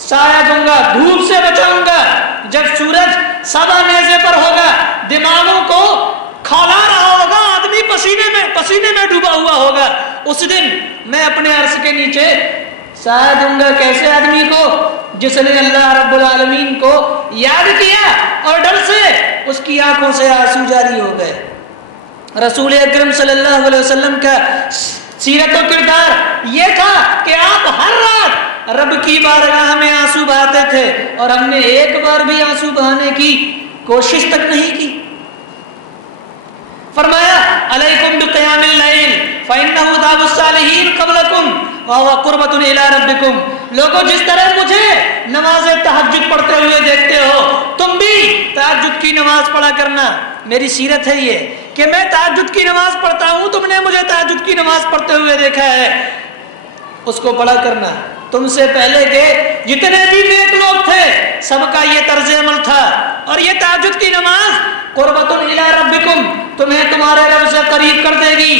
سایہ دوں گا، دھوپ سے بچاؤں گا۔ جب سورج سبا نیزے پر ہوگا، دماغوں کو کھولا رہا ہوگا، آدمی پسینے میں ڈوبا ہوا ہوگا، اس دن میں اپنے عرش کے نیچے سایہ دوں گا۔ کیسے آدمی کو؟ جس نے اللہ رب العالمین کو یاد کیا اور ڈر سے اس کی آنکھوں سے آنسو جاری ہو گئے۔ رسول اکرم صلی اللہ علیہ وسلم کا سیرت و کردار یہ تھا کہ آپ ہر رات رب کی بارگاہ میں آنسو بہاتے تھے، اور ہم نے ایک بار بھی آنسو بہانے کی کوشش تک نہیں کی۔ فرمایا علیکم بقیام اللیل فإنہ داب الصالحین قبلکم وہو قربۃ الی ربکم۔ لوگوں جس طرح مجھے نماز تہجد پڑھتے ہوئے دیکھتے ہو، تم بھی تہجد کی نماز پڑھا کرنا۔ میری سیرت ہے یہ کہ میں تہجد کی نماز پڑھتا ہوں، تم نے مجھے تہجد کی نماز پڑھتے ہوئے دیکھا ہے، اس کو پڑھا کرنا۔ تم سے پہلے کے جتنے بھی نیک لوگ تھے سب کا یہ طرز عمل تھا، اور یہ تہجد کی نماز قربۃ الی ربکم، تمہیں تمہارے رب سے قریب کر دے گی،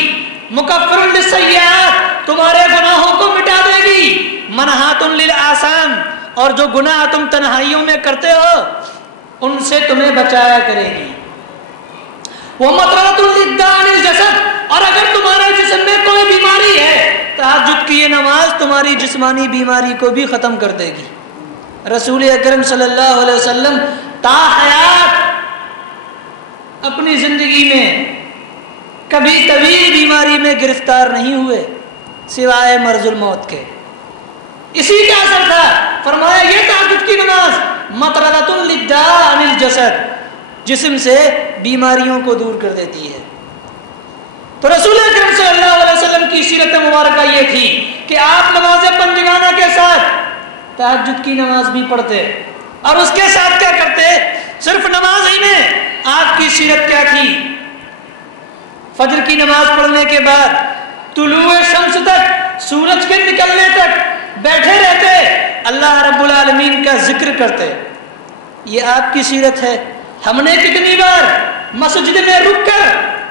مکفر للسیئات، تمہارے گناہوں کو مٹا دے گی، منہات للآثام، اور جو گناہ تم تنہائیوں میں کرتے ہو ان سے تمہیں بچایا کرے گی، ومطرۃ للداء عن الجسد، اور اگر تمہارے جسم میں کوئی بیماری ہے تہجد کی یہ نماز تمہاری جسمانی بیماری کو بھی ختم کر دے گی۔ رسول اکرم صلی اللہ علیہ وسلم تا حیات اپنی زندگی میں کبھی طویل بیماری میں گرفتار نہیں ہوئے سوائے مرض الموت کے۔ اسی کا اثر تھا، فرمایا یہ تہجد کی نماز مطردۃ للداء عن الجسد، جسم سے بیماریوں کو دور کر دیتی ہے۔ تو رسول اکرم صلی اللہ علیہ وسلم کی سیرت مبارکہ یہ تھی کہ آپ نماز پنجگانہ کے ساتھ تہجد کی نماز بھی پڑھتے، اور اس کے ساتھ کیا کرتے؟ صرف نماز ہی میں آپ کی سیرت کیا تھی؟ فجر کی نماز پڑھنے کے بعد طلوع شمس تک، سورج کے نکلنے تک بیٹھے رہتے، اللہ رب العالمین کا ذکر کرتے۔ یہ آپ کی سیرت ہے۔ ہم نے کتنی بار مسجد میں رک کر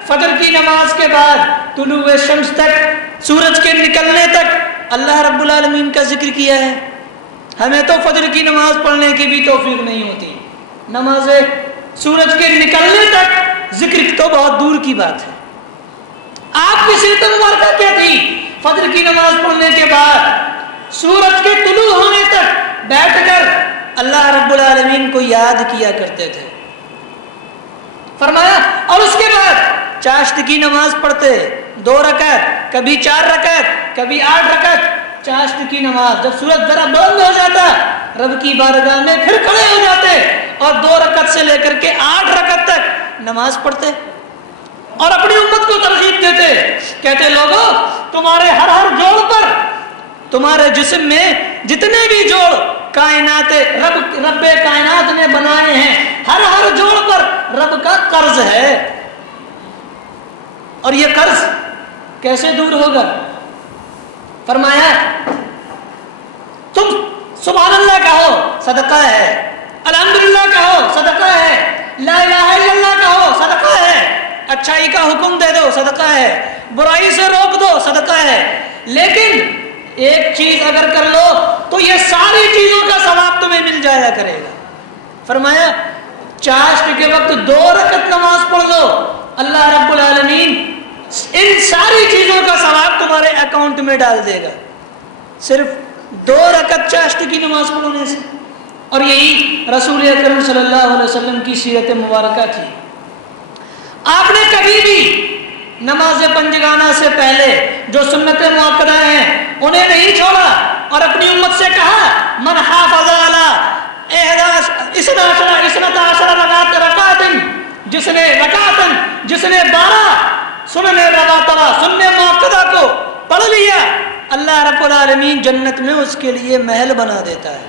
فجر کی نماز کے بعد طلوع شمس تک، سورج کے نکلنے تک اللہ رب العالمین کا ذکر کیا ہے؟ ہمیں تو فجر کی نماز پڑھنے کی بھی توفیق نہیں ہوتی، نماز سورج کے نکلنے تک ذکر تو بہت دور کی بات ہے۔ آپ کی سیرت مبارکہ کیا تھی؟ فجر کی نماز پڑھنے کے بعد سورج کے طلوع ہونے تک بیٹھ کر اللہ رب العالمین کو یاد کیا کرتے تھے۔ فرمایا اور اس کے بعد چاشت کی نماز پڑھتے، 2 رکعت، کبھی 4 رکعت، کبھی 8 رکعت۔ چاشت کی نماز جب سورج ذرا بلند ہو جاتا، رب کی بارگاہ میں پھر کھڑے ہو جاتے اور 2 رکعت سے لے کر کے 8 رکعت تک نماز پڑھتے اور اپنی امت کو ترغیب دیتے، کہتے لوگوں تمہارے ہر جوڑ پر، تمہارے جسم میں جتنے بھی جوڑ کائنات رب کائنات نے بنائے ہیں، ہر جوڑ پر رب کا قرض ہے، اور یہ قرض کیسے دور ہوگا؟ فرمایا تم سبحان اللہ کہو صدقہ ہے، الحمدللہ کہو صدقہ ہے، لا الہ الا اللہ کہو صدقہ ہے، اچھائی کا حکم دے دو صدقہ ہے، برائی سے روک دو صدقہ ہے، لیکن ایک چیز اگر کر لو تو یہ ساری چیزوں کا ثواب تمہیں مل جایا کرے گا۔ فرمایا چاشت کے وقت 2 رکعت نماز پڑھ لو، اللہ رب العالمین ان ساری چیزوں کا ثواب تمہارے اکاؤنٹ میں ڈال دے گا، صرف 2 رکعت چاشت کی نماز پڑھنے سے۔ اور یہی رسول اکرم صلی اللہ علیہ وسلم کی سیرت مبارکہ تھی۔ آپ نے کبھی بھی نماز پنجگانہ سے پہلے جو سنت مؤکدہ ہیں انہیں نہیں چھوڑا، اور اپنی امت سے کہا من حافظ علی 12 رکعت، جس نے 12 سنن رواتر سنن مؤکدہ کو پڑھ لیا، اللہ رب العالمین جنت میں اس کے لیے محل بنا دیتا ہے۔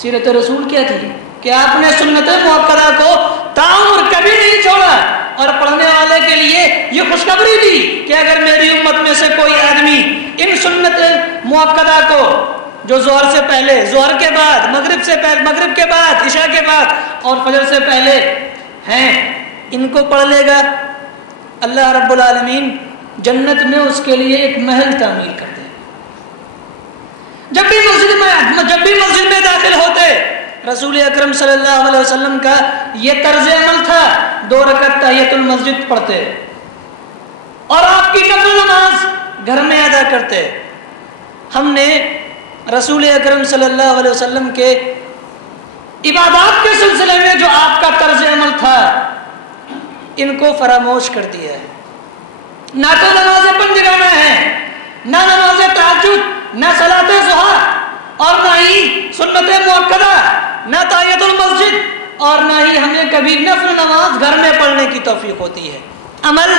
سیرت رسول کیا تھی کہ آپ نے سنت مؤکدہ کو تعمر کبھی نہیں چھوڑا، اور پڑھنے والے کے لیے یہ خوشخبری دی کہ اگر میری امت میں سے کوئی آدمی ان سنت مؤکدہ کو جو ظہر سے پہلے، ظہر کے بعد، مغرب کے بعد، عشاء کے بعد اور فجر سے پہلے ہیں، ان کو پڑھ لے گا، اللہ رب العالمین جنت میں اس کے لیے ایک محل تعمیر کرتے ہیں۔ جب بھی مسجد میں داخل ہوتے، رسول اکرم صلی اللہ علیہ وسلم کا یہ طرز عمل تھا، 2 رکعت تحیۃ المسجد پڑھتے اور آپ کی نفل نماز گھر میں ادا کرتے۔ ہم نے رسول اکرم صلی اللہ علیہ وسلم کے عبادات کے سلسلے میں جو آپ کا طرز عمل تھا ان کو فراموش کر دیا ہے۔ نہ تو نماز پنجگانہ ہے، نہ نماز تہجد، نہ صلاۃ ظہر، اور نہ ہی سنت مؤکدہ، نہ تحیۃ المسجد، اور نہ ہی ہمیں کبھی نفل نماز گھر میں پڑھنے کی توفیق ہوتی ہے۔ عمل،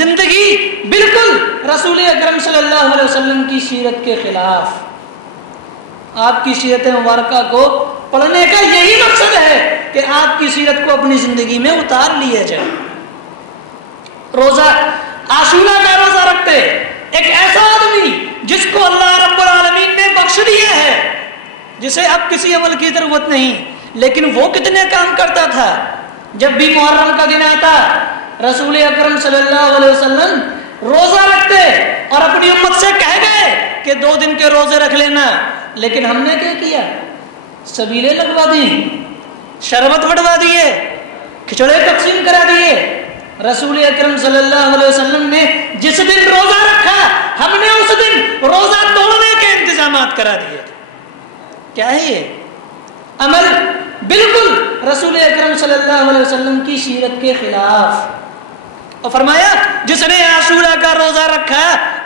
زندگی بالکل رسول اکرم صلی اللہ علیہ وسلم کی سیرت کے خلاف۔ آپ کی سیرت مبارکہ کو پڑھنے کا یہی مقصد ہے کہ آپ کی سیرت کو اپنی زندگی میں اتار لیا جائے۔ روزہ عاشورہ کا روزہ رکھتے ایک ایسا آدمی جس کو اللہ رب العالمین نے بخش دیا ہے، جسے اب کسی عمل کی ضرورت نہیں، لیکن وہ کتنے کام کرتا تھا۔ جب بھی محرم کا دن آتا، رسول اکرم صلی اللہ علیہ وسلم روزہ رکھتے اور اپنی امت سے کہہ گئے کہ 2 دن کے روزے رکھ لینا، لیکن ہم نے کیا کیا؟ سبیلے لگوا دی، شربت بٹوا دیے، کھچڑے تقسیم کرا دیے۔ رسول اکرم صلی اللہ علیہ وسلم نے جس دن روزہ رکھا، ہم نے کرا دیا تھا۔ کیا ہے یہ عمل؟ بالکل رسول اکرم صلی اللہ علیہ وسلم کی سیرت کے خلاف۔ اور فرمایا جس نے عاشورہ کا روزہ رکھا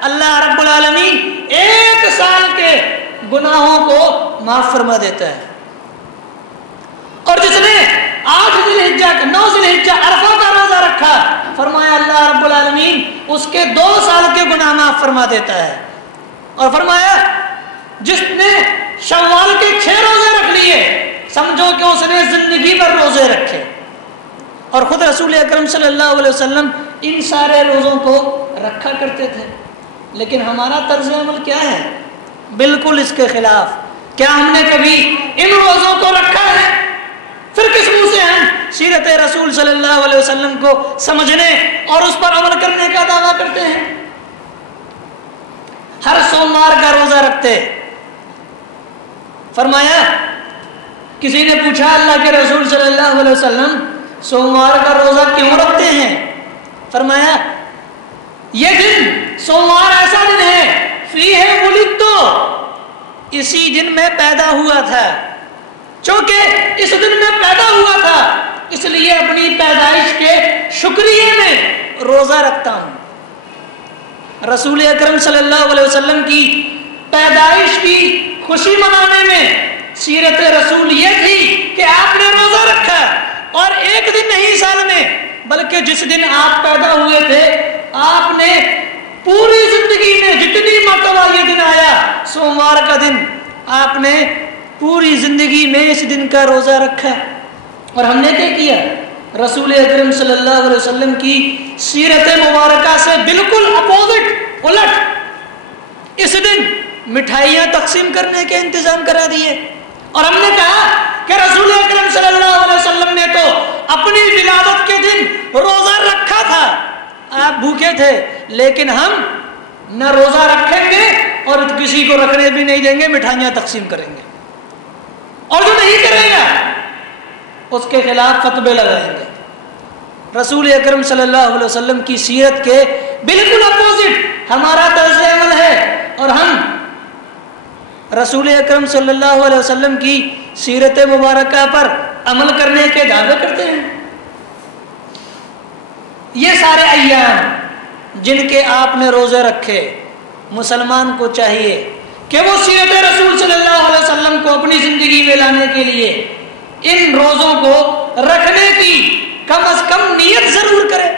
اللہ رب العالمین 1 سال کے گناہوں کو معاف فرما دیتا ہے، اور جس نے 8 ذی الحجہ 9 ذی الحجہ عرفہ کا روزہ رکھا فرمایا اللہ رب العالمین اس کے 2 سال کے گناہ معاف فرما دیتا ہے۔ اور فرمایا جس نے شوال کے 6 روزے رکھ لیے سمجھو کہ اس نے زندگی بھر روزے رکھے۔ اور خود رسول اکرم صلی اللہ علیہ وسلم ان سارے روزوں کو رکھا کرتے تھے، لیکن ہمارا طرز عمل کیا ہے؟ بالکل اس کے خلاف۔ کیا ہم نے کبھی ان روزوں کو رکھا ہے؟ پھر کس منہ سے ہم سیرت رسول صلی اللہ علیہ وسلم کو سمجھنے اور اس پر عمل کرنے کا دعویٰ کرتے ہیں؟ ہر سوموار کا روزہ رکھتے۔ فرمایا کسی نے پوچھا اللہ کے رسول صلی اللہ علیہ وسلم سوموار کا روزہ کیوں رکھتے ہیں؟ فرمایا یہ دن سوموار ایسا دن ہے فیہ ولدت، اسی دن میں پیدا ہوا تھا، چونکہ اس دن میں پیدا ہوا تھا اس لیے اپنی پیدائش کے شکریے میں روزہ رکھتا ہوں۔ رسول اکرم صلی اللہ علیہ وسلم کی پیدائش کی خوشی منانے میں سیرت رسول یہ تھی کہ آپ نے روزہ رکھا، اور 1 دن نہیں سال میں بلکہ جس دن آپ پیدا ہوئے تھے آپ نے پوری زندگی میں جتنی مرتبہ یہ دن آیا سوموار کا دن آپ نے پوری زندگی میں اس دن کا روزہ رکھا۔ اور ہم نے کیا کیا؟ رسول اکرم صلی اللہ علیہ وسلم کی سیرت مبارکہ سے بالکل اپوزٹ، الٹ اس دن مٹھائیاں تقسیم کرنے کے انتظام کرا دیے۔ اور ہم نے کہا کہ رسول اکرم صلی اللہ علیہ وسلم نے تو اپنی ولادت کے دن روزہ رکھا تھا، آپ بھوکے تھے، لیکن ہم نہ روزہ رکھیں گے اور کسی کو رکھنے بھی نہیں دیں گے، مٹھائیاں تقسیم کریں گے، اور جو نہیں کرے گا اس کے خلاف فتوے لگائیں گے۔ رسول اکرم صلی اللہ علیہ وسلم کی سیرت کے بالکل اپوزٹ ہمارا طرز عمل ہے، اور ہم رسول اکرم صلی اللہ علیہ وسلم کی سیرت مبارکہ پر عمل کرنے کے دعوے کرتے ہیں۔ یہ سارے ایام جن کے آپ نے روزے رکھے، مسلمان کو چاہیے کہ وہ سیرت رسول صلی اللہ علیہ وسلم کو اپنی زندگی میں لانے کے لیے ان روزوں کو رکھنے کی کم از کم نیت ضرور کرے،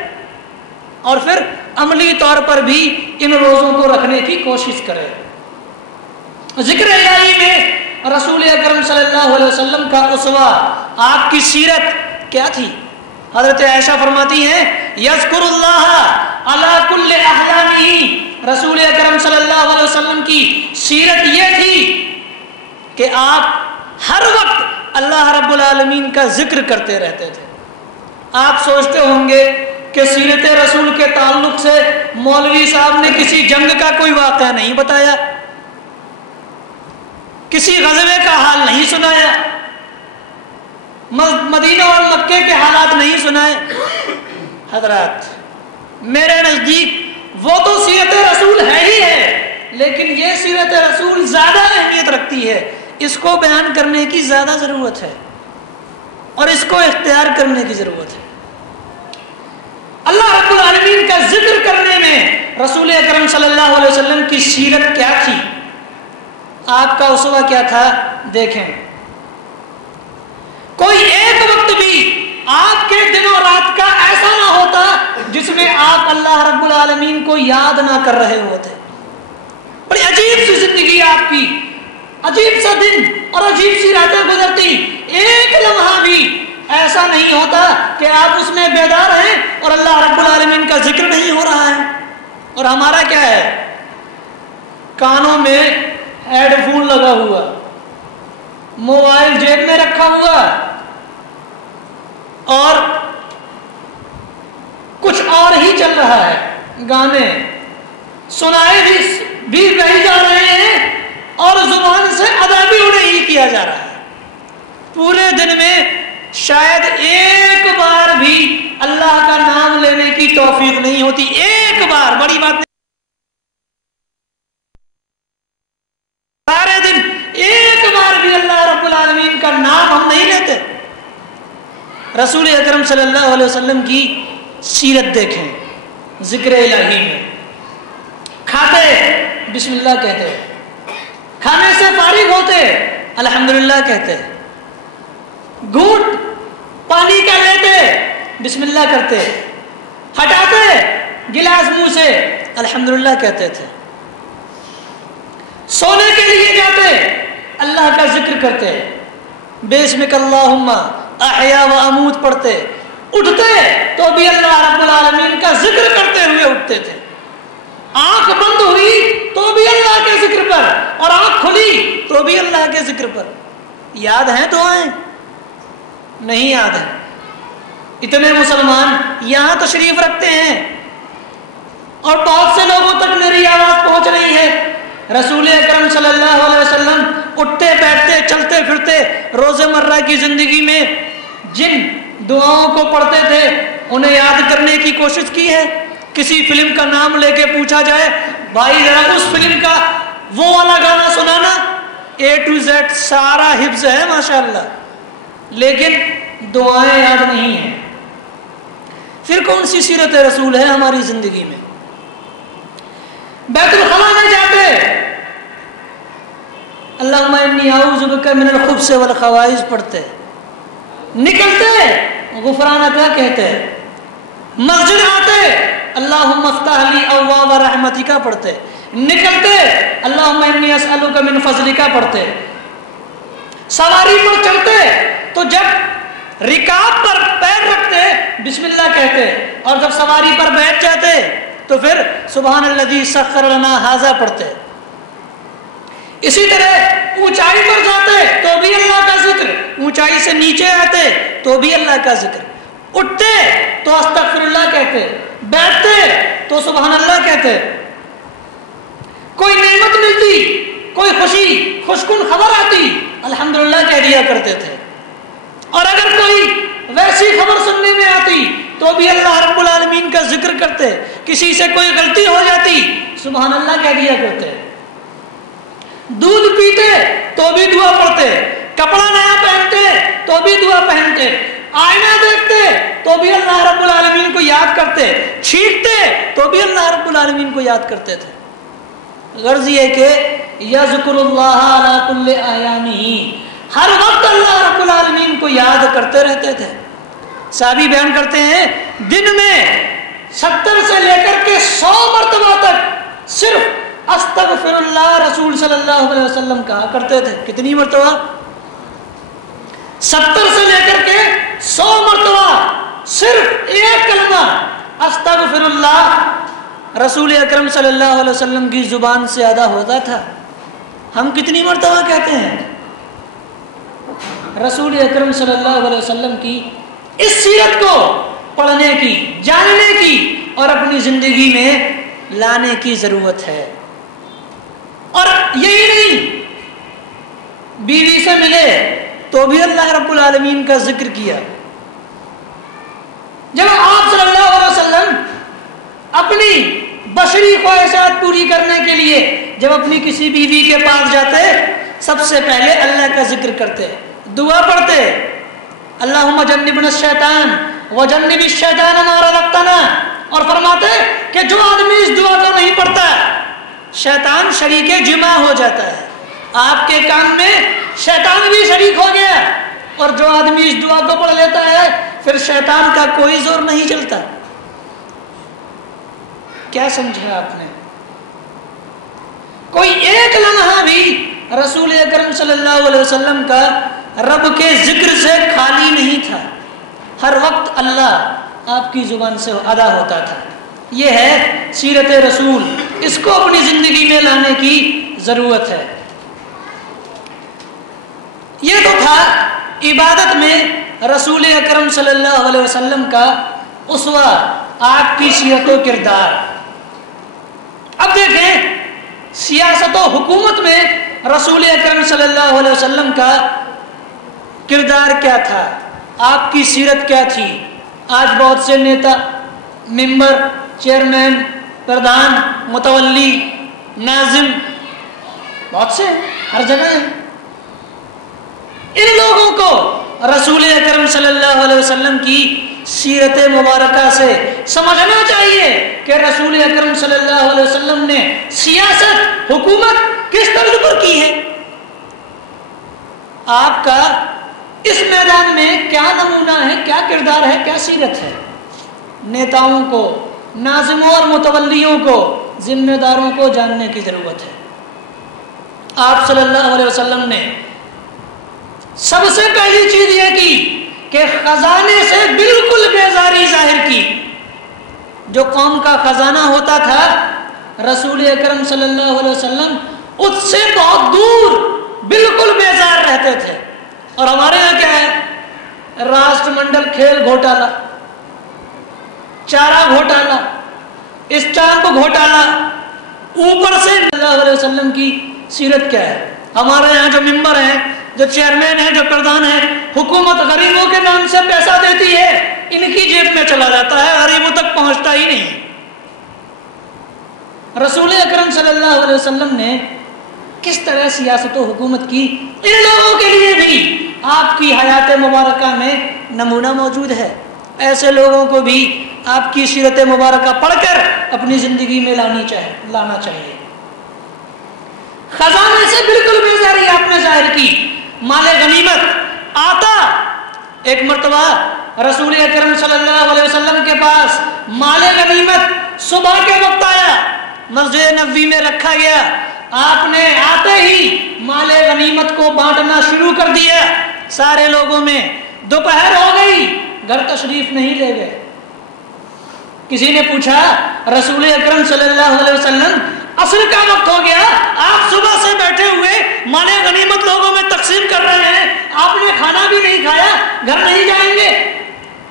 اور پھر عملی طور پر بھی ان روزوں کو رکھنے کی کوشش کرے۔ ذکر الہی میں رسول اکرم صلی اللہ علیہ وسلم کا اسوہ، آپ کی سیرت کیا تھی؟ حضرت عائشہ فرماتی ہیں یذکر اللہ علی کل احیانہ، رسول اکرم صلی اللہ علیہ وسلم کی سیرت یہ تھی کہ آپ ہر وقت اللہ رب العالمین کا ذکر کرتے رہتے تھے۔ آپ سوچتے ہوں گے کہ سیرت رسول کے تعلق سے مولوی صاحب نے کسی جنگ کا کوئی واقعہ نہیں بتایا، کسی غزوے کا حال نہیں سنایا، مدینہ اور مکے کے حالات نہیں سنائے۔ حضرات میرے نزدیک وہ تو سیرت رسول ہے ہی ہے، لیکن یہ سیرت رسول زیادہ اہمیت رکھتی ہے، اس کو بیان کرنے کی زیادہ ضرورت ہے اور اس کو اختیار کرنے کی ضرورت ہے۔ اللہ رب العالمین کا ذکر کرنے میں رسول اکرم صلی اللہ علیہ وسلم کی سیرت کیا تھی، آپ کا اسوہ کیا تھا؟ دیکھیں، کوئی ایک وقت بھی آپ کے دن و رات کا ایسا نہ ہوتا جس میں آپ اللہ رب العالمین کو یاد نہ کر رہے ہوتے۔ بڑی عجیب سی زندگی آپ کی، عجیب سا دن اور عجیب سی راتیں گزرتی، ایک لمحہ بھی ایسا نہیں ہوتا کہ آپ اس میں بیدار ہیں اور اللہ رب العالمین کا ذکر نہیں ہو رہا ہے۔ اور ہمارا کیا ہے؟ کانوں میں ہیڈ فون لگا ہوا، موبائل جیب میں رکھا ہوا، اور کچھ اور ہی چل رہا ہے، گانے سنائے بھی رہی جا رہے ہیں اور زبان سے ادا بھی انہیں ہی کیا جا رہا ہے۔ پورے دن میں شاید ایک بار بھی اللہ کا نام لینے کی توفیق نہیں ہوتی، ایک بار، بڑی بات نہیں، سارے دن رسول اکرم صلی اللہ علیہ وسلم کی سیرت دیکھیں. ذکر الہی میں کھاتے بسم اللہ کہتے، کھانے سے فارغ ہوتے الحمدللہ کہتے، گھونٹ پانی کا لیتے بسم اللہ کرتے، ہٹاتے گلاس منہ سے الحمدللہ کہتے تھے، سونے کے لیے جاتے اللہ کا ذکر کرتے، بسمک اللہم احیا و اموت پڑھتے، اٹھتے تو بھی اللہ رب العالمین کا ذکر کرتے ہوئے اٹھتے تھے، آنکھ بند ہوئی تو بھی اللہ کے ذکر پر، اور آنکھ کھلی تو بھی اللہ کے ذکر پر. یاد ہیں دعائیں؟ نہیں یاد ہیں. اتنے مسلمان یہاں تشریف رکھتے ہیں اور بہت سے لوگوں تک میری آواز پہنچ رہی ہے. رسول اکرم صلی اللہ علیہ وسلم اٹھتے بیٹھتے چلتے پھرتے روزمرہ کی زندگی میں جن دعاؤں کو پڑھتے تھے انہیں یاد کرنے کی کوشش کی ہے؟ کسی فلم کا نام لے کے پوچھا جائے بھائی ذرا اس فلم کا وہ والا گانا سنانا، A to Z سارا حفظ ہے ماشاءاللہ، لیکن دعائیں یاد نہیں ہیں. پھر کون سی سیرت رسول ہے ہماری زندگی میں؟ بیت الخلا میں جاتے اللہم انی اعوذ بک من الخبث والخبائث پڑھتے، نکلتے غفرانک کہتے، مسجد آتے اللہم افتح لی ابواب رحمتک پڑھتے، نکلتے اللہم انی اسألک من فضلک پڑھتے، سواری پر چلتے تو جب رکاب پر پیر رکھتے بسم اللہ کہتے، اور جب سواری پر بیٹھ جاتے تو پھر سبحان الذی سخر لنا ھذا پڑھتے. اسی طرح اونچائی پر جاتے تو بھی اللہ کا ذکر، اونچائی سے نیچے آتے تو بھی اللہ کا ذکر، اٹھتے تو استغفر اللہ کہتے، بیٹھتے تو سبحان اللہ کہتے. کوئی نعمت ملتی، کوئی خوشی خوشکن خبر آتی الحمدللہ کہہ دیا کرتے تھے، اور اگر کوئی ویسی خبر سننے میں آتی تو بھی اللہ رب العالمین کا ذکر کرتے. کسی سے کوئی غلطی ہو جاتی سبحان اللہ کہہ دیا کرتے. دودھ پیتے تو بھی دعا پڑھتے، کپڑا نیا پہنتے تو بھی دعا پہنتے، آئینہ دیکھتے تو بھی اللہ رب العالمین کو یاد کرتے، چھینکتے تو بھی اللہ رب العالمین کو یاد کرتے تھے. غرض یہ کہ یذکر اللہ علی کل احیانہ، ہر وقت اللہ رب العالمین کو یاد کرتے رہتے تھے. صحابی بیان کرتے ہیں دن میں 70 سے لے کر کے 100 مرتبہ تک صرف استغفر اللہ رسول صلی اللہ علیہ وسلم کہا کرتے تھے. کتنی مرتبہ؟ 70 سے لے کر کے 100 مرتبہ صرف ایک کلمہ استغفر اللہ رسول اکرم صلی اللہ علیہ وسلم کی زبان سے ادا ہوتا تھا. ہم کتنی مرتبہ کہتے ہیں؟ رسول اکرم صلی اللہ علیہ وسلم کی اس سیرت کو پڑھنے کی، جاننے کی اور اپنی زندگی میں لانے کی ضرورت ہے. اور یہی نہیں، بیوی سے ملے تو بھی اللہ رب العالمین کا ذکر کیا. جب آپ صلی اللہ علیہ وسلم اپنی بشری خواہشات پوری کرنے کے لیے جب اپنی کسی بیوی کے پاس جاتے سب سے پہلے اللہ کا ذکر کرتے، دعا پڑھتے اللہم جنبنا الشیطان وجنب الشیطان ما رزقتنا، اور فرماتے کہ جو آدمی اس دعا کو نہیں پڑھتا شیطان شریک جمع ہو جاتا ہے. آپ کے کام میں شیطان بھی شریک ہو گیا، اور جو آدمی اس دعا کو پڑھ لیتا ہے پھر شیطان کا کوئی زور نہیں چلتا. کیا سمجھا آپ نے؟ کوئی ایک لمحہ بھی رسول اکرم صلی اللہ علیہ وسلم کا رب کے ذکر سے خالی نہیں تھا. ہر وقت اللہ آپ کی زبان سے ادا ہوتا تھا. یہ ہے سیرت رسول، اس کو اپنی زندگی میں لانے کی ضرورت ہے. یہ تو تھا عبادت میں رسول اکرم صلی اللہ علیہ وسلم کا اسوہ، آپ کی سیرت و کردار. اب دیکھیں سیاست و حکومت میں رسول اکرم صلی اللہ علیہ وسلم کا کردار کیا تھا، آپ کی سیرت کیا تھی. آج بہت سے نیتا، ممبر، چیئرمین، پردھان، متولی، ناظم، بہت سے ہر جگہ ہیں. ان لوگوں کو رسول اکرم صلی اللہ علیہ وسلم کی سیرت مبارکہ سے سمجھنا چاہیے کہ رسول اکرم صلی اللہ علیہ وسلم نے سیاست حکومت کس طرز پر کی ہے. آپ کا اس میدان میں کیا نمونہ ہے، کیا کردار ہے، کیا سیرت ہے. نیتاؤں کو، ناظموں اور متولیوں کو، ذمہ داروں کو جاننے کی ضرورت ہے. آپ صلی اللہ علیہ وسلم نے سب سے پہلی چیز یہ کی کہ خزانے سے بالکل بیزاری ظاہر کی. جو قوم کا خزانہ ہوتا تھا رسول اکرم صلی اللہ علیہ وسلم اس سے بہت دور بالکل بیزار رہتے تھے. اور ہمارے یہاں کیا ہے؟ راشٹر منڈل کھیل گھوٹالہ، چارہ گھوٹالہ، اسٹامپ گھوٹالہ، اوپر سے اللہ علیہ وسلم کی سیرت کیا ہے؟ ہمارے یہاں جو ممبر ہیں، جو چیئرمین ہیں، جو پردھان ہیں، حکومت غریبوں کے نام سے پیسہ دیتی ہے، ان کی جیب میں چلا جاتا ہے، غریبوں تک پہنچتا ہی نہیں. رسول اکرم صلی اللہ علیہ وسلم نے کس طرح سیاست و حکومت کی، ان لوگوں کے لیے بھی آپ کی حیات مبارکہ میں نمونہ موجود ہے. ایسے لوگوں کو بھی آپ کی سیرت مبارکہ پڑھ کر اپنی زندگی میں لانا چاہیے. خزانے سے بالکل بیزاری آپ نے ظاہر کی. مال غنیمت آتا، ایک مرتبہ رسول اکرم صلی اللہ علیہ وسلم کے پاس مال غنیمت صبح کے وقت آیا، مسجد نبوی میں رکھا گیا. آپ نے آتے ہی مال غنیمت کو بانٹنا شروع کر دیا سارے لوگوں میں. دوپہر ہو گئی، گھر تشریف نہیں لے گئے. کسی نے پوچھا رسول اکرم صلی اللہ علیہ وسلم عصر کا وقت ہو گیا، آپ صبح سے بیٹھے ہوئے مال غنیمت لوگوں میں تقسیم کر رہے ہیں، آپ نے کھانا بھی نہیں کھایا، گھر نہیں جائیں گے؟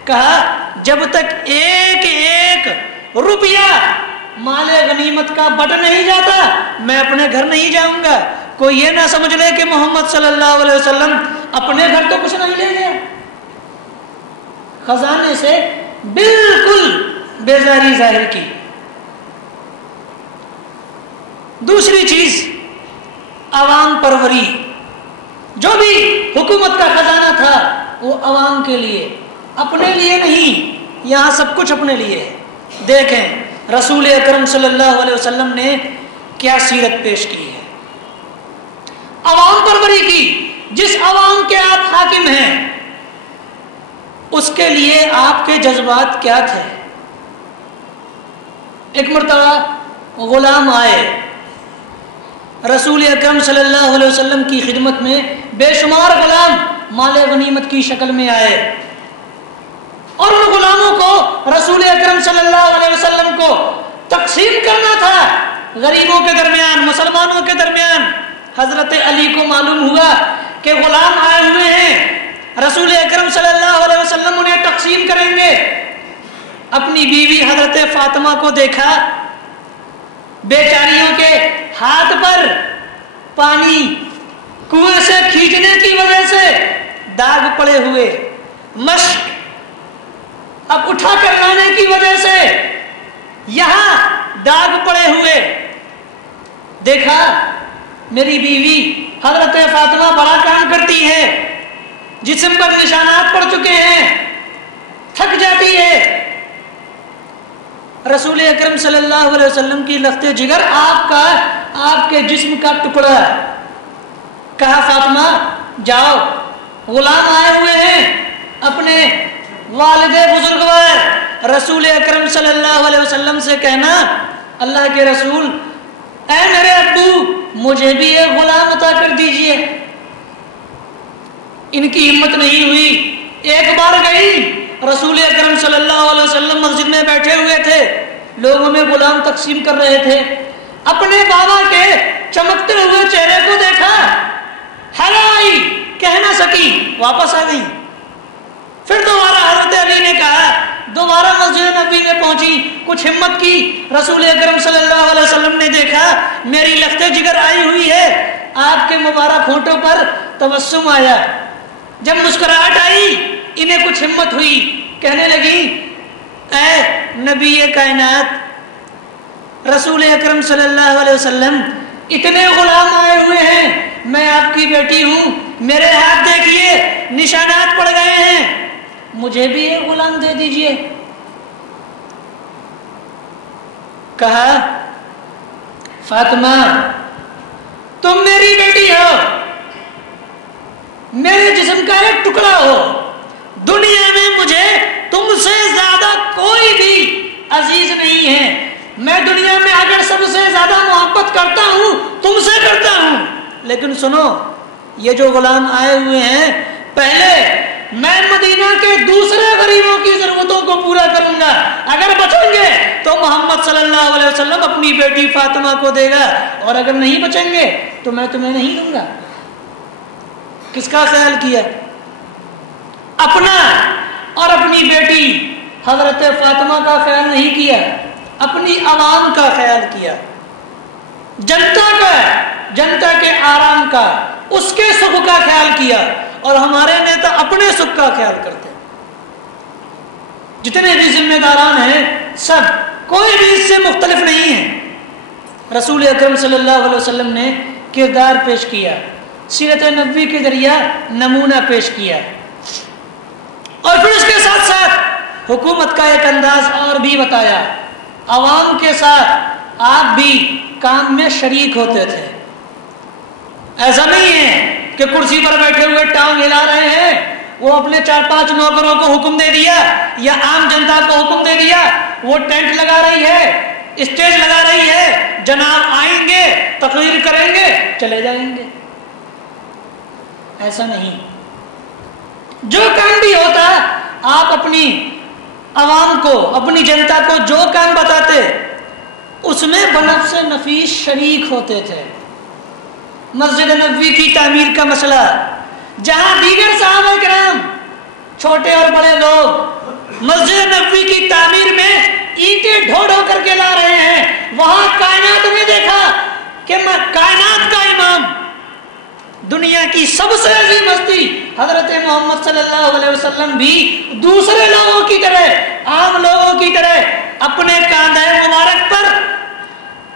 کہا جب تک ایک ایک روپیہ مال غنیمت کا بٹ نہیں جاتا میں اپنے گھر نہیں جاؤں گا. کوئی یہ نہ سمجھ لے کہ محمد صلی اللہ علیہ وسلم اپنے گھر تو کچھ نہیں لے گیا. خزانے سے بالکل بیزاری ظاہر کی. دوسری چیز عوام پروری. جو بھی حکومت کا خزانہ تھا وہ عوام کے لیے، اپنے لیے نہیں. یہاں سب کچھ اپنے لیے ہے. دیکھیں رسول اکرم صلی اللہ علیہ وسلم نے کیا سیرت پیش کی ہے. عوام پروری کی. جس عوام کے آپ حاکم ہیں اس کے لیے آپ کے جذبات کیا تھے. ایک مرتبہ غلام آئے، رسول اکرم صلی اللہ علیہ وسلم کی خدمت میں بے شمار غلام مال غنیمت کی شکل میں آئے، اور ان غلاموں کو رسول اکرم صلی اللہ علیہ وسلم کو تقسیم کرنا تھا غریبوں کے درمیان، مسلمانوں کے درمیان. حضرت علی کو معلوم ہوا کہ غلام آئے ہوئے ہیں، رسول اکرم صلی اللہ علیہ وسلم انہیں تقسیم کریں گے. اپنی بیوی حضرت فاطمہ کو دیکھا، بیچاریوں کے ہاتھ پر پانی کنویں سے کھینچنے کی وجہ سے داغ پڑے ہوئے، مشک اب اٹھا کر لانے کی وجہ سے یہاں داغ پڑے ہوئے. دیکھا میری بیوی حضرت فاطمہ بڑا کام کرتی ہے، جسم پر نشانات پڑ چکے ہیں، تھک جاتی ہے. رسول اکرم صلی اللہ علیہ وسلم کی لخت جگر آپ کے جسم کا ٹکڑا. کہا فاطمہ جاؤ، غلام آئے ہوئے ہیں، اپنے والد بزرگوار رسول اکرم صلی اللہ علیہ وسلم سے کہنا اللہ کے رسول اے میرے ابو مجھے بھی ایک غلام عطا کر دیجئے. ان کی ہمت نہیں ہوئی. ایک بار گئی، رسول اکرم صلی اللہ علیہ وسلم مسجد میں بیٹھے ہوئے تھے، لوگوں میں غلام تقسیم کر رہے تھے. اپنے بابا کے چمکتے ہوئے چہرے کو دیکھا، ہلائی، کہہ نہ سکی، واپس آ گئی. پھر دوبارہ حضرت علی نے کہا، دوبارہ مسجد نبوی میں پہنچی، کچھ ہمت کی، رسول اکرم صلی اللہ علیہ وسلم نے دیکھا میری لخت جگر آئی ہوئی ہے. آپ کے مبارک ہونٹوں پر تبسم آیا. جب مسکراہٹ آئی انہیں کچھ ہمت ہوئی، کہنے لگی اے نبی کائنات رسول اکرم صلی اللہ علیہ وسلم اتنے غلام آئے ہوئے ہیں، میں آپ کی بیٹی ہوں، میرے ہاتھ دیکھیے، نشانات پڑ گئے ہیں، مجھے بھی ایک غلام دے دیجئے۔ کہا فاطمہ تم میری بیٹی ہو، میرے جسم کا ایک ٹکڑا ہو، دنیا میں مجھے تم سے زیادہ کوئی بھی عزیز نہیں ہے، میں دنیا میں اگر سب سے زیادہ محبت کرتا ہوں تم سے کرتا ہوں، لیکن سنو یہ جو غلام آئے ہوئے ہیں پہلے میں مدینہ کے دوسرے غریبوں کی ضرورتوں کو پورا کروں گا، اگر بچیں گے تو محمد صلی اللہ علیہ وسلم اپنی بیٹی فاطمہ کو دے گا، اور اگر نہیں بچیں گے تو میں تمہیں نہیں دوں گا۔ کس کا خیال کیا؟ اپنا اور اپنی بیٹی حضرت فاطمہ کا خیال نہیں کیا، اپنی عوام کا خیال کیا، جنتا کا، جنتا کے آرام کا، اس کے سکھ کا خیال کیا۔ اور ہمارے نیتا اپنے سکھ کا خیال کرتے ہیں، جتنے بھی ذمہ داران ہیں سب، کوئی بھی اس سے مختلف نہیں ہے۔ رسول اکرم صلی اللہ علیہ وسلم نے کردار پیش کیا، سیرت نبوی کے ذریعہ نمونہ پیش کیا، اور پھر اس کے ساتھ ساتھ حکومت کا ایک انداز اور بھی بتایا، عوام کے ساتھ آپ بھی کام میں شریک ہوتے تھے۔ ایسا نہیں ہے کہ کرسی پر بیٹھے ہوئے ٹانگ ہلا رہے ہیں، وہ اپنے 4-5 نوکروں کو حکم دے دیا یا عام جنتا کو حکم دے دیا، وہ ٹینٹ لگا رہی ہے، اسٹیج لگا رہی ہے، جناب آئیں گے تقریر کریں گے چلے جائیں گے، ایسا نہیں۔ جو کام بھی ہوتا آپ اپنی عوام کو، اپنی جنتا کو جو کام بتاتے اس میں بنفس نفیس شریک ہوتے تھے۔ مسجد نبوی کی تعمیر کا مسئلہ، جہاں دیگر صحابہ کرام چھوٹے اور بڑے لوگ مسجد نبوی کی تعمیر میں اینٹیں ڈھو ڈھو کر کے لا رہے ہیں، وہاں کائنات میں دیکھا کہ کائنات کا امام، دنیا کی سب سے عظیم ہستی حضرت محمد صلی اللہ علیہ وسلم بھی دوسرے لوگوں کی طرح، عام لوگوں کی طرح اپنے کاندھے مبارک پر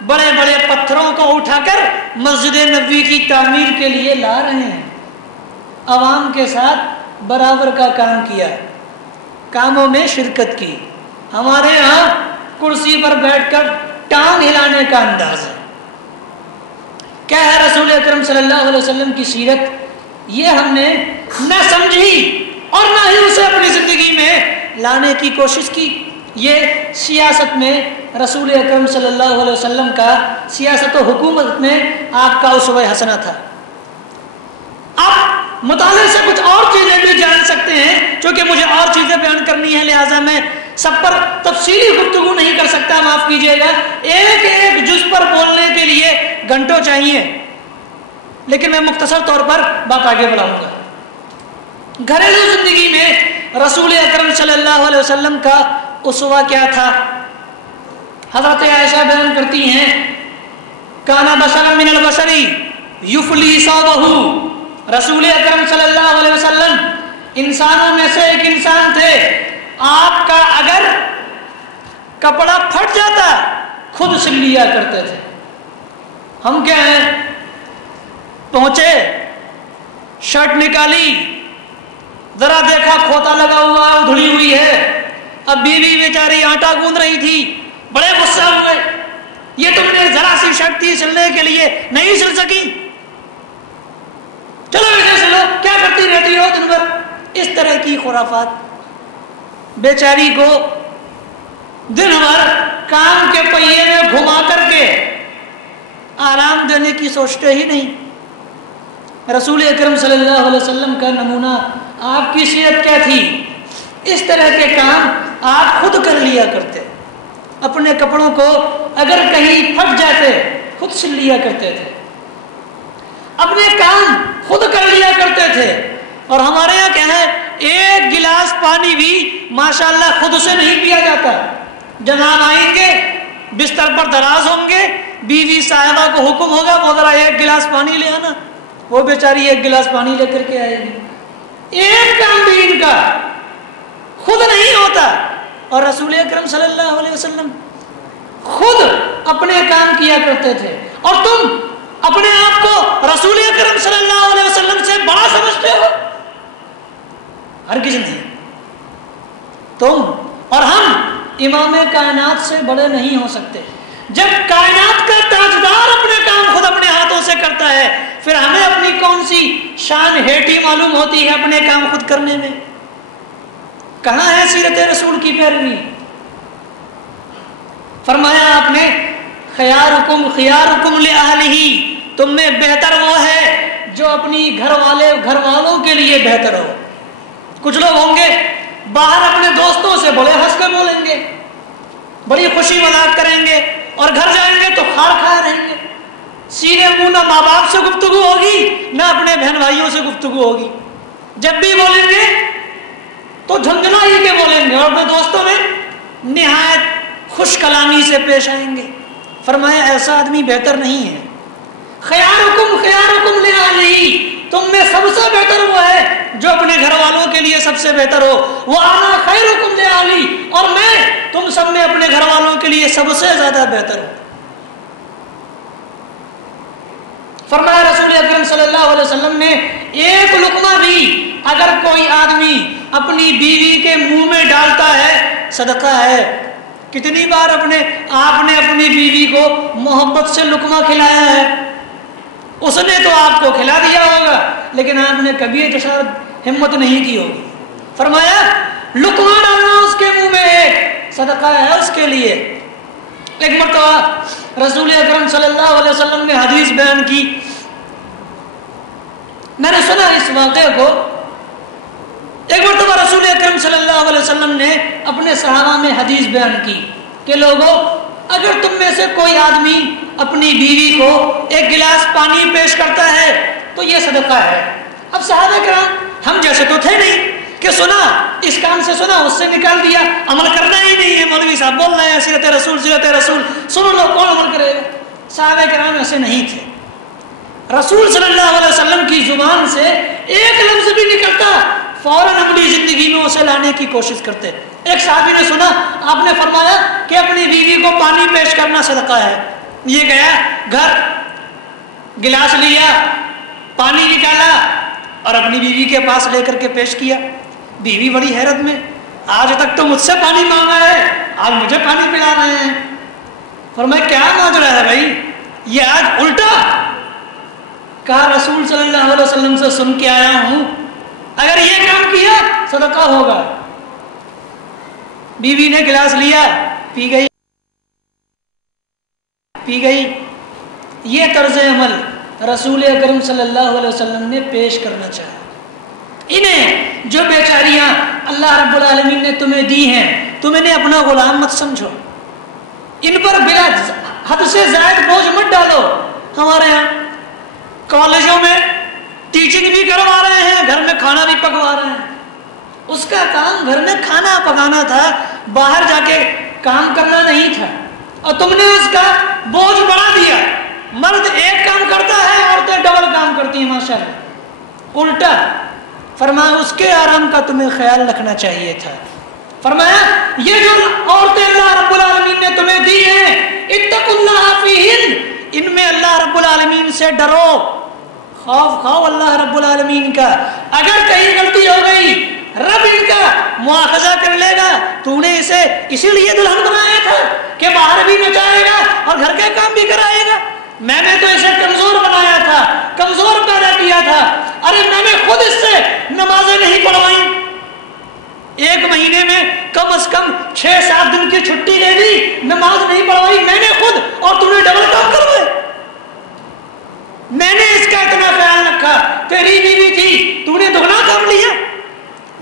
بڑے بڑے پتھروں کو اٹھا کر مسجد نبوی کی تعمیر کے لیے لا رہے ہیں، عوام کے ساتھ برابر کا کام کیا، کاموں میں شرکت کی۔ ہمارے ہاں کرسی پر بیٹھ کر ٹانگ ہلانے کا انداز ہے۔ کیا ہے رسول اکرم صلی اللہ علیہ وسلم کی سیرت؟ یہ ہم نے نہ سمجھی اور نہ ہی اسے اپنی زندگی میں لانے کی کوشش کی۔ یہ سیاست میں رسول اکرم صلی اللہ علیہ وسلم کا، سیاست و حکومت میں آپ کا اسوہ حسنہ تھا۔ آپ مطالعے سے کچھ اور چیزیں بھی جان سکتے ہیں، چونکہ مجھے اور چیزیں بیان کرنی ہے لہٰذا میں سب پر تفصیلی گفتگو نہیں کر سکتا، معاف کیجیے گا، ایک ایک جز پر بولنے کے لیے گھنٹوں چاہیے، لیکن میں مختصر طور پر بات آگے بڑھاؤں گا۔ گھریلو زندگی میں رسول اکرم صلی اللہ علیہ وسلم کا اسوہ کیا تھا؟ حضرت عائشہ بیان کرتی ہیں، کانا بشرا من البشری یفلی ثوبہ، رسول اکرم صلی اللہ علیہ وسلم انسانوں میں سے ایک انسان تھے، آپ کا اگر کپڑا پھٹ جاتا خود سل لیا کرتے تھے۔ ہم کیا ہیں، پہنچے شرٹ نکالی، ذرا دیکھا کھوتا لگا ہوا ہے، ادھڑی ہوئی ہے، اب بیوی بیچاری آٹا گوندھ رہی تھی، بڑے غصہ ہوئے، یہ تم نے ذرا سی شرٹ تھی سلنے کے لیے نہیں سل سکی، چلو اسے سلو، کیا کرتی رہتی ہو دن بھر؟ اس طرح کی خرافات۔ بیچاری کو دن بھر کام کے پہیے میں گھما کر کے آرام دینے کی سوچتے ہی نہیں۔ رسول اکرم صلی اللہ علیہ وسلم کا نمونہ، آپ کی سیرت کیا تھی؟ اس طرح کے کام آپ خود کر لیا کرتے، اپنے کپڑوں کو اگر کہیں پھٹ جاتے خود سل لیا کرتے تھے، اپنے کام خود کر لیا کرتے تھے۔ اور ہمارے یہاں کیا ہے، ایک گلاس پانی بھی ماشاءاللہ خود سے نہیں پیا جاتا، جناب آئیں گے بستر پر دراز ہوں گے، بیوی صاحبہ کو حکم ہوگا وہ ذرا ایک گلاس پانی لے آنا، وہ بیچاری ایک گلاس پانی لے کر کے آئے گی۔ ایک کام بھی ان کا خود نہیں ہوتا، اور رسول اکرم صلی اللہ علیہ وسلم خود اپنے کام کیا کرتے تھے، اور تم اپنے آپ کو رسول اکرم صلی اللہ علیہ وسلم سے بڑا سمجھتے ہو؟ ہرگز نہیں. تم اور ہم امام کائنات سے بڑے نہیں ہو سکتے. جب کائنات کا تاجدار اپنے کام خود اپنے ہاتھوں سے کرتا ہے پھر ہمیں اپنی کون سی شان ہیٹی معلوم ہوتی ہے اپنے کام خود کرنے میں؟ کہاں ہے سیرت رسول کی پیروی؟ فرمایا آپ نے خیارکم خیارکم لأہلہ، تم میں بہتر وہ ہے جو اپنی گھر والوں کے لیے بہتر ہو. کچھ لوگ ہوں گے باہر اپنے دوستوں سے بڑے ہنس کے بولیں گے، بڑی خوشی مذاق کریں گے، اور گھر جائیں گے تو خار کھائے رہیں گے. سیدھے منہ نہ ماں باپ سے گفتگو ہوگی نہ اپنے بہن بھائیوں سے گفتگو ہوگی. جب بھی بولیں گے تو جھنجھنا ہی کے بولیں گے اور اپنے دوستوں میں نہایت خوش کلامی سے پیش آئیں گے. فرمایا ایسا آدمی بہتر نہیں ہے. خیارکم خیارکم لأہلہ، تم میں سب سے بہتر وہ ہے جو اپنے گھر والوں کے لیے سب سے بہتر ہو. وَأَنَا خَيْرُكُمْ لِأَهْلِي، اور میں تم سب میں اپنے گھر والوں کے لیے سب سے زیادہ بہتر ہوں. فرمایا رسول اکرم صلی اللہ علیہ وسلم نے ایک لقمہ بھی اگر کوئی آدمی اپنی بیوی کے منہ میں ڈالتا ہے صدقہ ہے. کتنی بار آپ نے اپنی بیوی کو محبت سے لقمہ کھلایا ہے؟ اس نے تو آپ کو کھلا دیا ہوگا لیکن آپ نے کبھی ہمت نہیں کی ہوگی. فرمایا لقمہ ڈالنا اس کے منہ میں ایک صدقہ ہے اس کے لیے. ایک مرتبہ رسول اکرم صلی اللہ علیہ وسلم نے حدیث بیان کی. میں نے سنا اس واقعے کو. ایک مرتبہ رسول اکرم صلی اللہ علیہ وسلم نے اپنے صحابہ میں حدیث بیان کی کہ لوگوں اگر تم میں سے کوئی آدمی اپنی بیوی کو ایک گلاس پانی پیش کرتا ہے تو یہ صدقہ ہے. اب صحابہ کرام ہم جیسے تو تھے نہیں کہ سنا اس کان سے سنا اس سے نکال دیا، عمل کرنا ہی نہیں ہے. مولوی صاحب بول رہے ہیں سیرت رسول سنو لو، کون عمل کرے گا؟ صحابہ کرام ایسے نہیں تھے. رسول صلی اللہ علیہ وسلم کی زبان سے ایک لفظ بھی نکلتا فوراً اپنی زندگی میں اسے لانے کی کوشش کرتے. ایک صحابی نے سنا آپ نے فرمایا کہ اپنی بیوی کو پانی پیش کرنا صدقہ ہے. یہ گیا گھر، گلاس لیا، پانی نکالا اور اپنی بیوی کے پاس لے کر کے پیش کیا. بیوی بڑی حیرت میں، آج تک تو مجھ سے پانی مانگا ہے، آج مجھے پانی پلا رہے ہیں. فرمایا کیا ماجرا ہے بھائی، یہ آج الٹا؟ کہا رسول صلی اللہ علیہ وسلم سے سن کے آیا ہوں اگر یہ کام کیا صدقہ ہوگا. بیوی نے گلاس لیا، پی گئی. یہ طرز عمل رسول اکرم صلی اللہ علیہ وسلم نے پیش کرنا چاہا. انہیں جو بیچاریاں اللہ رب العالمین نے تمہیں دی ہیں تم انہیں اپنا غلام مت سمجھو، ان پر بلا حد سے زائد بوجھ مت ڈالو. ہمارے یہاں کالجوں میں ٹیچنگ بھی کروا رہے ہیں، گھر میں کھانا بھی پکوا رہے ہیں. اس کا کام گھر میں کھانا پکانا تھا، باہر جا کے کام کرنا نہیں تھا، اور تم نے اس کا بوجھ بڑھا دیا. مرد ایک کام کرتا ہے، عورتیں ڈبل کام کرتی ہیں ماشاءاللہ. الٹا فرمایا اس کے آرام کا تمہیں خیال رکھنا چاہیے تھا. فرمایا یہ جو عورتیں اللہ رب العالمین نے تمہیں دی ہیں اتقوا اللہ فیہن، ان میں اللہ رب العالمین سے ڈرو، خوف کھاؤ اللہ رب العالمین کا. اگر کہیں غلطی ہو گئی رب ان کا مواخذہ کر لے گا. تو نے اسے اسی لیے دلہن بنایا تھا کہ باہر بھی نچائے گا اور گھر کے کام بھی کرائے گا. میں نے تو اسے کمزور بنایا تھا، کمزور پیدا کیا تھا. ارے میں نے خود اس سے نمازیں نہیں پڑھوائیں. ایک مہینے میں کم از کم 6-7 دن کی چھٹی دے دی، نماز نہیں پڑھوائی میں نے خود، اور تم نے ڈبل کام کروائے. میں نے اس کا اتنا خیال رکھا، تیری بیوی تھی تو نے دگنا کام لیا.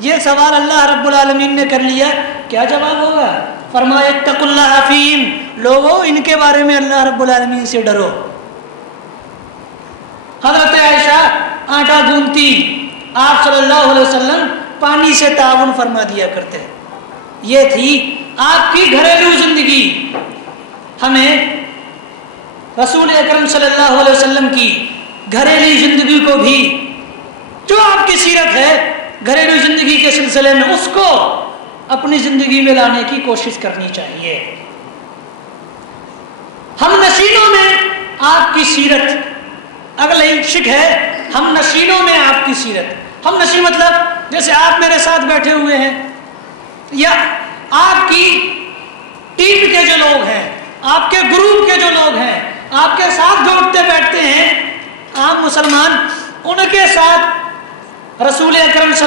یہ سوال اللہ رب العالمین نے کر لیا، کیا جواب ہوگا؟ فرمایا اتقوا اللہ فیہم، لوگوں ان کے بارے میں اللہ رب العالمین سے ڈرو. حضرت عائشہ آٹا گوندتی، آپ صلی اللہ علیہ وسلم پانی سے تعاون فرما دیا کرتے. یہ تھی آپ کی گھریلو زندگی. ہمیں رسول اکرم صلی اللہ علیہ وسلم کی گھریلو زندگی کو بھی، جو آپ کی سیرت ہے گھریلو زندگی کے سلسلے میں، اس کو اپنی زندگی میں لانے کی کوشش کرنی چاہیے. ہم نشینوں میں آپ کی سیرت، اگلا شک ہے ہم نشینوں میں آپ کی سیرت. ہم نشین مطلب جیسے آپ میرے ساتھ بیٹھے ہوئے ہیں، یا آپ کی ٹیم کے جو لوگ ہیں، آپ کے گروپ کے جو لوگ ہیں، آپ کے ساتھ جو اٹھتے بیٹھتے ہیں عام مسلمان، ان کے ساتھ رسول اکرم صلی